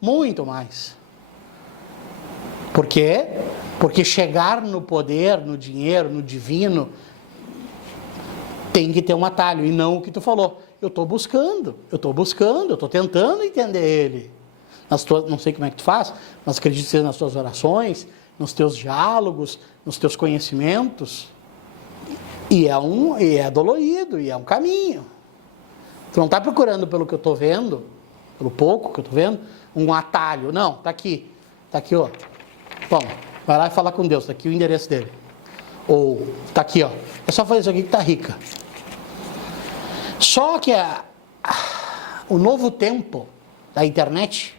muito mais. Por quê? Porque chegar no poder, no dinheiro, no divino, tem que ter um atalho, e não o que tu falou. Eu estou buscando, eu estou tentando entender ele. Não sei como é que tu faz, mas acredito que seja nas tuas orações, nos teus diálogos, nos teus conhecimentos. E é dolorido, e é um caminho. Tu não está procurando pelo que eu estou vendo, pelo pouco que eu estou vendo, um atalho. Não, está aqui, ó. Bom, vai lá e fala com Deus, está aqui o endereço dele. Ou, está aqui, ó. É só fazer isso aqui que está rica. Só que o novo tempo da internet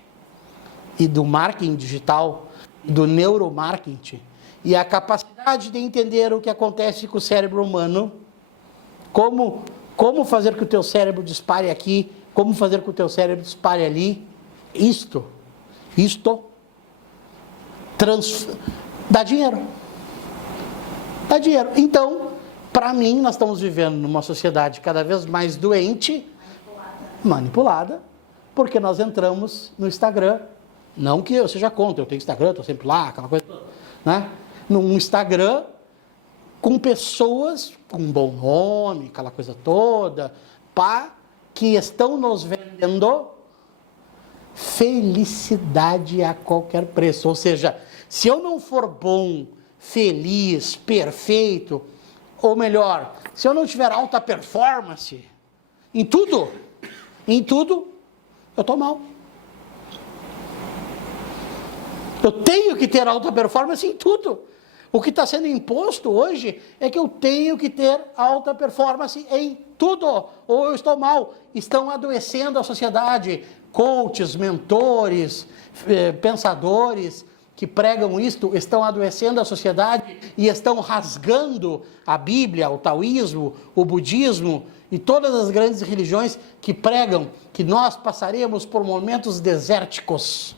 e do marketing digital, do neuromarketing, e a capacidade de entender o que acontece com o cérebro humano, como fazer que o teu cérebro dispare aqui, como fazer que o teu cérebro dispare ali, isto dá dinheiro. Dá dinheiro. Então, para mim, nós estamos vivendo numa sociedade cada vez mais doente, manipulada, porque nós entramos no Instagram. Não que eu seja contra, eu tenho Instagram, estou sempre lá, aquela coisa toda, né? Num Instagram com pessoas com bom nome, aquela coisa toda, que estão nos vendendo felicidade a qualquer preço. Ou seja, se eu não for bom, feliz, perfeito, ou melhor, se eu não tiver alta performance em tudo, eu estou mal. Eu tenho que ter alta performance em tudo. O que está sendo imposto hoje é que eu tenho que ter alta performance em tudo, ou eu estou mal. Estão adoecendo a sociedade. Coaches, mentores, pensadores que pregam isto estão adoecendo a sociedade e estão rasgando a Bíblia, o taoísmo, o budismo e todas as grandes religiões que pregam que nós passaremos por momentos desérticos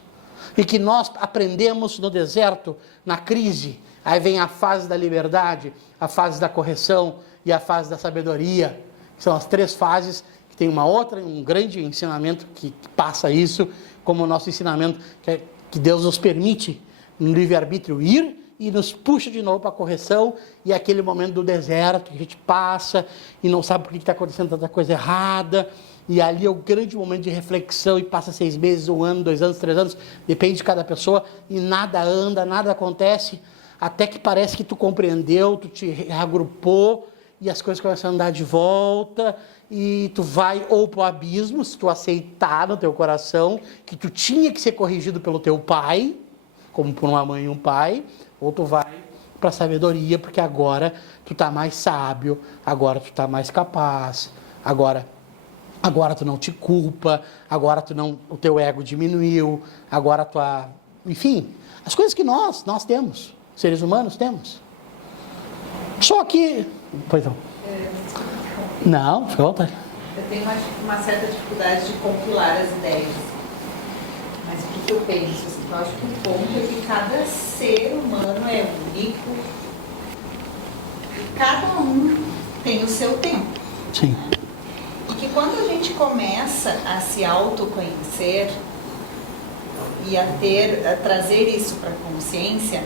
e que nós aprendemos no deserto, na crise. Aí vem a fase da liberdade, a fase da correção e a fase da sabedoria. São as 3 fases que tem um grande ensinamento que passa isso, como o nosso ensinamento, que Deus nos permite, no livre-arbítrio, ir e nos puxa de novo para a correção, e aquele momento do deserto que a gente passa e não sabe por que está acontecendo tanta coisa errada, e ali é o grande momento de reflexão, e passa 6 meses, 1 ano, 2 anos, 3 anos, depende de cada pessoa, e nada anda, nada acontece, até que parece que tu compreendeu, tu te reagrupou, e as coisas começam a andar de volta, e tu vai ou para o abismo, se tu aceitar no teu coração, que tu tinha que ser corrigido pelo teu pai, como por uma mãe e um pai, ou tu vai para sabedoria, porque agora tu tá mais sábio, agora tu tá mais capaz, agora tu não te culpa, agora o teu ego diminuiu, agora enfim, as coisas que nós temos, seres humanos temos. Só que, pois não. Não, fica à vontade. Eu tenho uma certa dificuldade de compilar as ideias. Mas o que eu penso? Assim, eu acho que o ponto é que cada ser humano é único e cada um tem o seu tempo. Sim. E que quando a gente começa a se autoconhecer e a trazer isso para a consciência,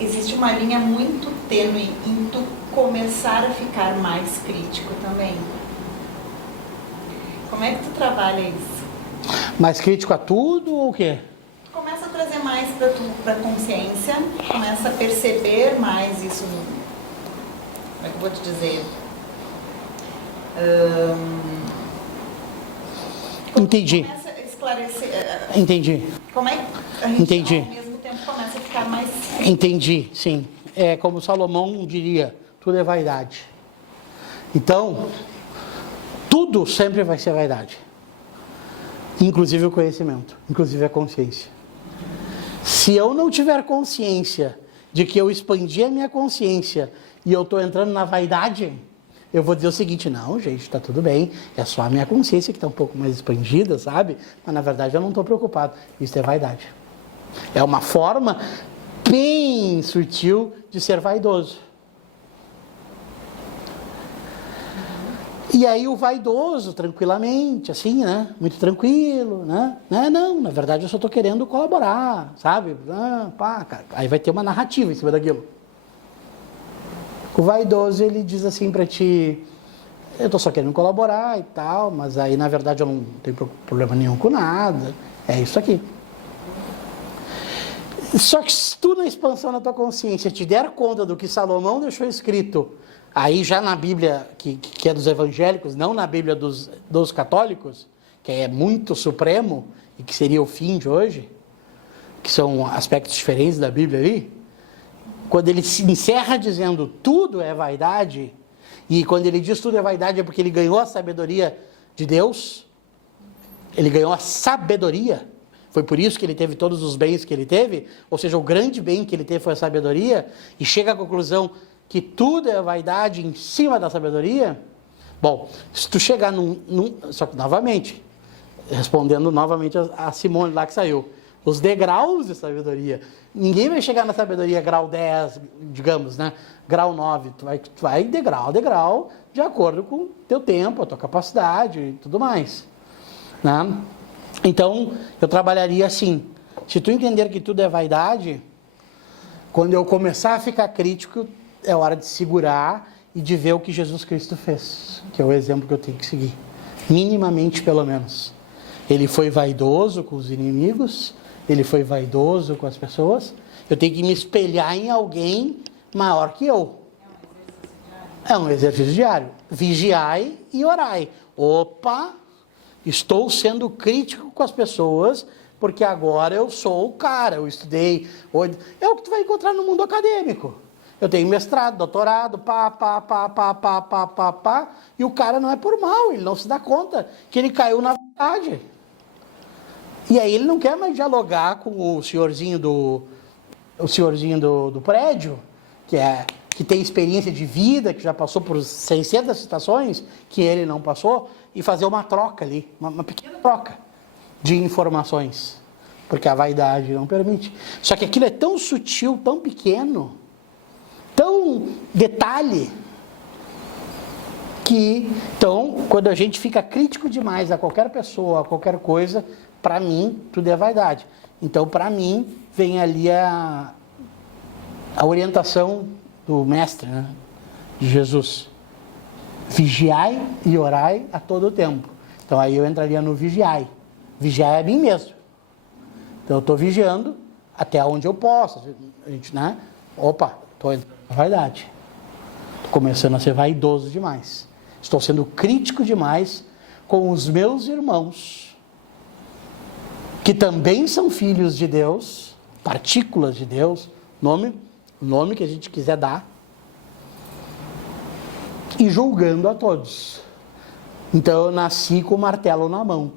existe uma linha muito tênue em tu começar a ficar mais crítico também. Como é que tu trabalha isso? Mais crítico a tudo ou o quê? Começa a trazer mais para a consciência, começa a perceber mais isso. Como é que eu vou te dizer? Entendi. Começa a esclarecer. Entendi. Como é que a gente Entendi. ao mesmo tempo começa a ficar mais. Entendi, sim. É como Salomão diria, tudo é vaidade. Então, tudo sempre vai ser vaidade. Inclusive o conhecimento, inclusive a consciência. Se eu não tiver consciência de que eu expandi a minha consciência e eu estou entrando na vaidade, eu vou dizer o seguinte: não, gente, está tudo bem, é só a minha consciência que está um pouco mais expandida, sabe? Mas na verdade eu não estou preocupado. Isso é vaidade. É uma forma bem sutil de ser vaidoso. E aí o vaidoso, tranquilamente, assim, né? Muito tranquilo, né? Não, na verdade eu só estou querendo colaborar, sabe? Cara. Aí vai ter uma narrativa em cima daquilo. O vaidoso, ele diz assim para ti: eu estou só querendo colaborar e tal, mas aí na verdade eu não tenho problema nenhum com nada. É isso aqui. Só que se tu, na expansão da tua consciência, te der conta do que Salomão deixou escrito, aí já na Bíblia, que é dos evangélicos, não na Bíblia dos católicos, que é muito supremo, e que seria o fim de hoje, que são aspectos diferentes da Bíblia ali, quando ele se encerra dizendo tudo é vaidade, e quando ele diz tudo é vaidade é porque ele ganhou a sabedoria de Deus, ele ganhou a sabedoria. Foi por isso que ele teve todos os bens que ele teve, ou seja, o grande bem que ele teve foi a sabedoria, e chega à conclusão que tudo é vaidade em cima da sabedoria. Bom, se tu chegar só que novamente, respondendo novamente a Simone lá que saiu, os degraus de sabedoria, ninguém vai chegar na sabedoria grau 10, digamos, né? Grau 9, tu vai degrau a degrau, de acordo com o teu tempo, a tua capacidade e tudo mais, né? Então, eu trabalharia assim: se tu entender que tudo é vaidade, quando eu começar a ficar crítico, é hora de segurar e de ver o que Jesus Cristo fez, que é o exemplo que eu tenho que seguir, minimamente pelo menos. Ele foi vaidoso com os inimigos, ele foi vaidoso com as pessoas, eu tenho que me espelhar em alguém maior que eu. É um exercício diário. Vigiai e orai. Opa! Estou sendo crítico com as pessoas, porque agora eu sou o cara, eu estudei. É o que tu vai encontrar no mundo acadêmico. Eu tenho mestrado, doutorado, e o cara não é por mal, ele não se dá conta que ele caiu na verdade. E aí ele não quer mais dialogar com o senhorzinho do prédio, que tem experiência de vida, que já passou por 600 situações, que ele não passou, e fazer uma troca ali, uma pequena troca de informações, porque a vaidade não permite. Só que aquilo é tão sutil, tão pequeno, tão detalhe, que, então, quando a gente fica crítico demais a qualquer pessoa, a qualquer coisa, para mim, tudo é vaidade. Então, para mim, vem ali a orientação do mestre, né, de Jesus. Vigiai e orai a todo tempo. Então, aí eu entraria no vigiai. Vigiai a mim mesmo. Então, eu estou vigiando até onde eu posso. A gente, né? Opa, estou entrando na vaidade. Estou começando a ser vaidoso demais. Estou sendo crítico demais com os meus irmãos, que também são filhos de Deus, partículas de Deus, o nome que a gente quiser dar, e julgando a todos. Então eu nasci com o martelo na mão.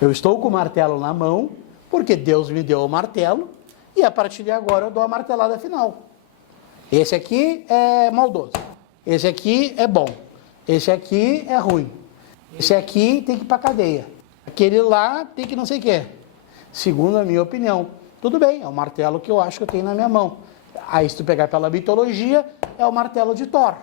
Eu estou com o martelo na mão porque Deus me deu o martelo e a partir de agora eu dou a martelada final. Esse aqui é maldoso, esse aqui é bom, esse aqui é ruim, esse aqui tem que ir para cadeia, aquele lá tem que não sei o quê. Segundo a minha opinião, tudo bem, é o martelo que eu acho que eu tenho na minha mão. Aí se tu pegar pela mitologia, é o martelo de Thor,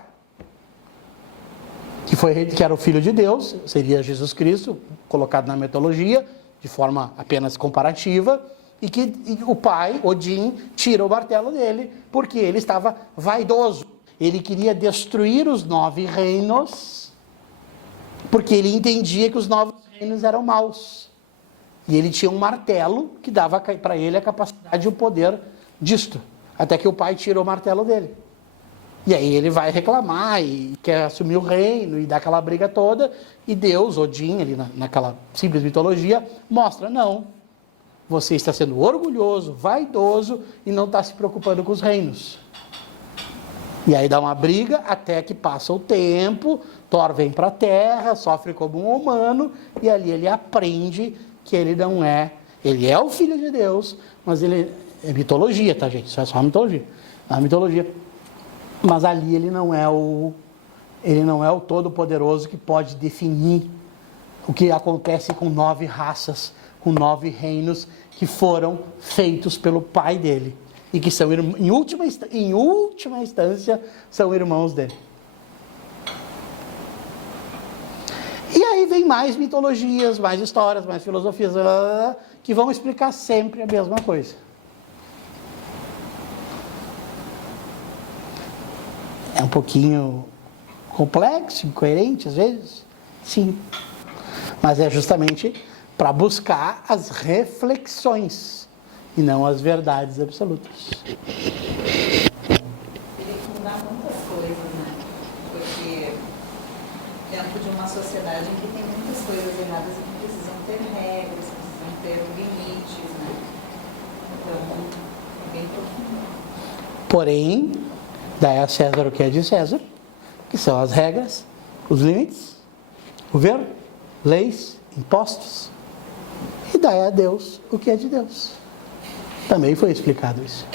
que era o Filho de Deus, seria Jesus Cristo, colocado na mitologia, de forma apenas comparativa, e que o pai, Odin, tira o martelo dele, porque ele estava vaidoso. Ele queria destruir os 9 reinos, porque ele entendia que os 9 reinos eram maus. E ele tinha um martelo que dava para ele a capacidade e o poder disto, até que o pai tirou o martelo dele. E aí ele vai reclamar e quer assumir o reino e dá aquela briga toda. E Deus, Odin, ali naquela simples mitologia, mostra, não, você está sendo orgulhoso, vaidoso e não está se preocupando com os reinos. E aí dá uma briga até que passa o tempo, Thor vem para a Terra, sofre como um humano e ali ele aprende que ele não é, ele é o Filho de Deus, mas ele é mitologia, tá gente? Isso é só uma mitologia. A mitologia. Mas ali ele não é o todo-poderoso que pode definir o que acontece com 9 raças, com 9 reinos que foram feitos pelo pai dele e que são, em última instância, são irmãos dele. E aí vem mais mitologias, mais histórias, mais filosofias, que vão explicar sempre a mesma coisa. É um pouquinho complexo, incoerente às vezes, sim. Mas é justamente para buscar as reflexões e não as verdades absolutas. Ele mudar muitas coisas, né? Porque dentro de uma sociedade em que tem muitas coisas erradas e que precisam ter regras, precisam ter limites, né? Então, é bem profundo. Porém, dai a César o que é de César, que são as regras, os limites, governo, leis, impostos, e dai a Deus o que é de Deus. Também foi explicado isso.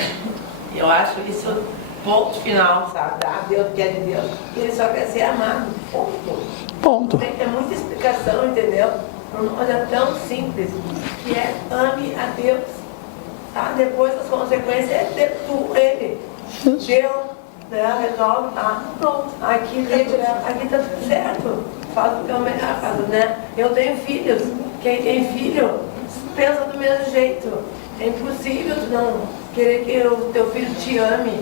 Eu acho isso ponto final, sabe? Ah, Deus quer de Deus. Ele só quer ser amado. Ponto. Tem que ter muita explicação, entendeu? Uma coisa tão simples, que é ame a Deus. Tá? Depois as consequências é ter tu, ele. Isso. Deus, né? Resolve, tá? Pronto. Aqui tá tudo certo. Faz o que é o melhor, faz, né? Eu tenho filhos. Quem tem filho, pensa do mesmo jeito. É impossível tu não querer que o teu filho te ame.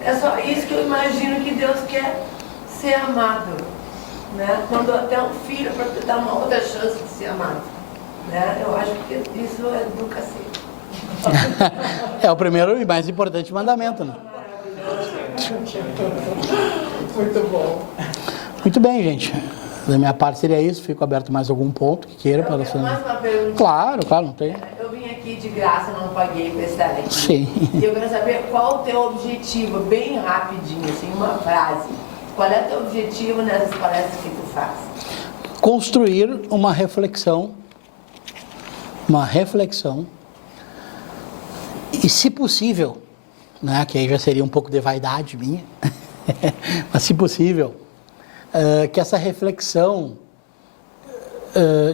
É só isso que eu imagino que Deus quer, ser amado. Né? Quando até um filho para te dar uma outra chance de ser amado. Né? Eu acho que isso é do cacete. É o primeiro e mais importante mandamento, né? Muito bom. Muito bem, gente. Da minha parte seria isso. Fico aberto mais algum ponto que queira para você. Mais uma pergunta. Claro, não tem. Eu vim aqui de graça, não paguei para estar aqui. Sim. E eu quero saber qual o teu objetivo, bem rapidinho, assim, uma frase. Qual é o teu objetivo nessas palestras que tu faz? Construir uma reflexão, e se possível, né, que aí já seria um pouco de vaidade minha, mas se possível, que essa reflexão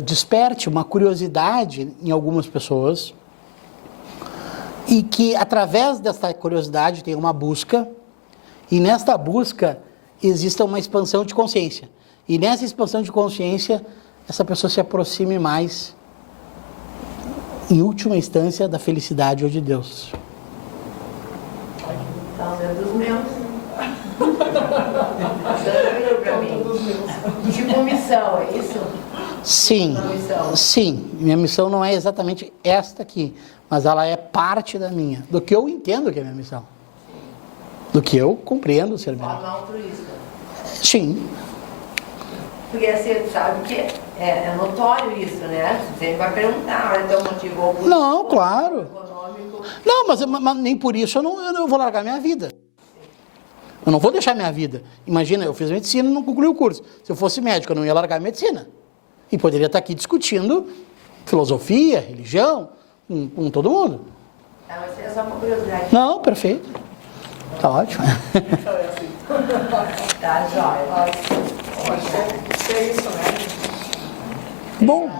desperte uma curiosidade em algumas pessoas e que através dessa curiosidade tenha uma busca e nesta busca exista uma expansão de consciência. E nessa expansão de consciência, essa pessoa se aproxime mais, em última instância, da felicidade ou de Deus. Então, é dos meus. Pra mim. Tipo missão, é isso? Sim, Uma missão. sim. Minha missão não é exatamente esta aqui, mas ela é parte da minha, do que eu entendo que é minha missão. Do que eu compreendo ser minha. Forma altruísta. Sim. Porque assim, tu sabe que é notório isso, né? Você sempre vai perguntar, olha, teu motivo oculto, Não, claro. econômico. Não, mas nem por isso eu não vou largar minha vida. Eu não vou deixar minha vida. Imagina, eu fiz medicina e não concluí o curso. Se eu fosse médico, eu não ia largar a medicina. E poderia estar aqui discutindo filosofia, religião, com todo mundo. Mas é só uma curiosidade. Não, perfeito. Tá ótimo. Tá, jóia. É isso, né? Bom,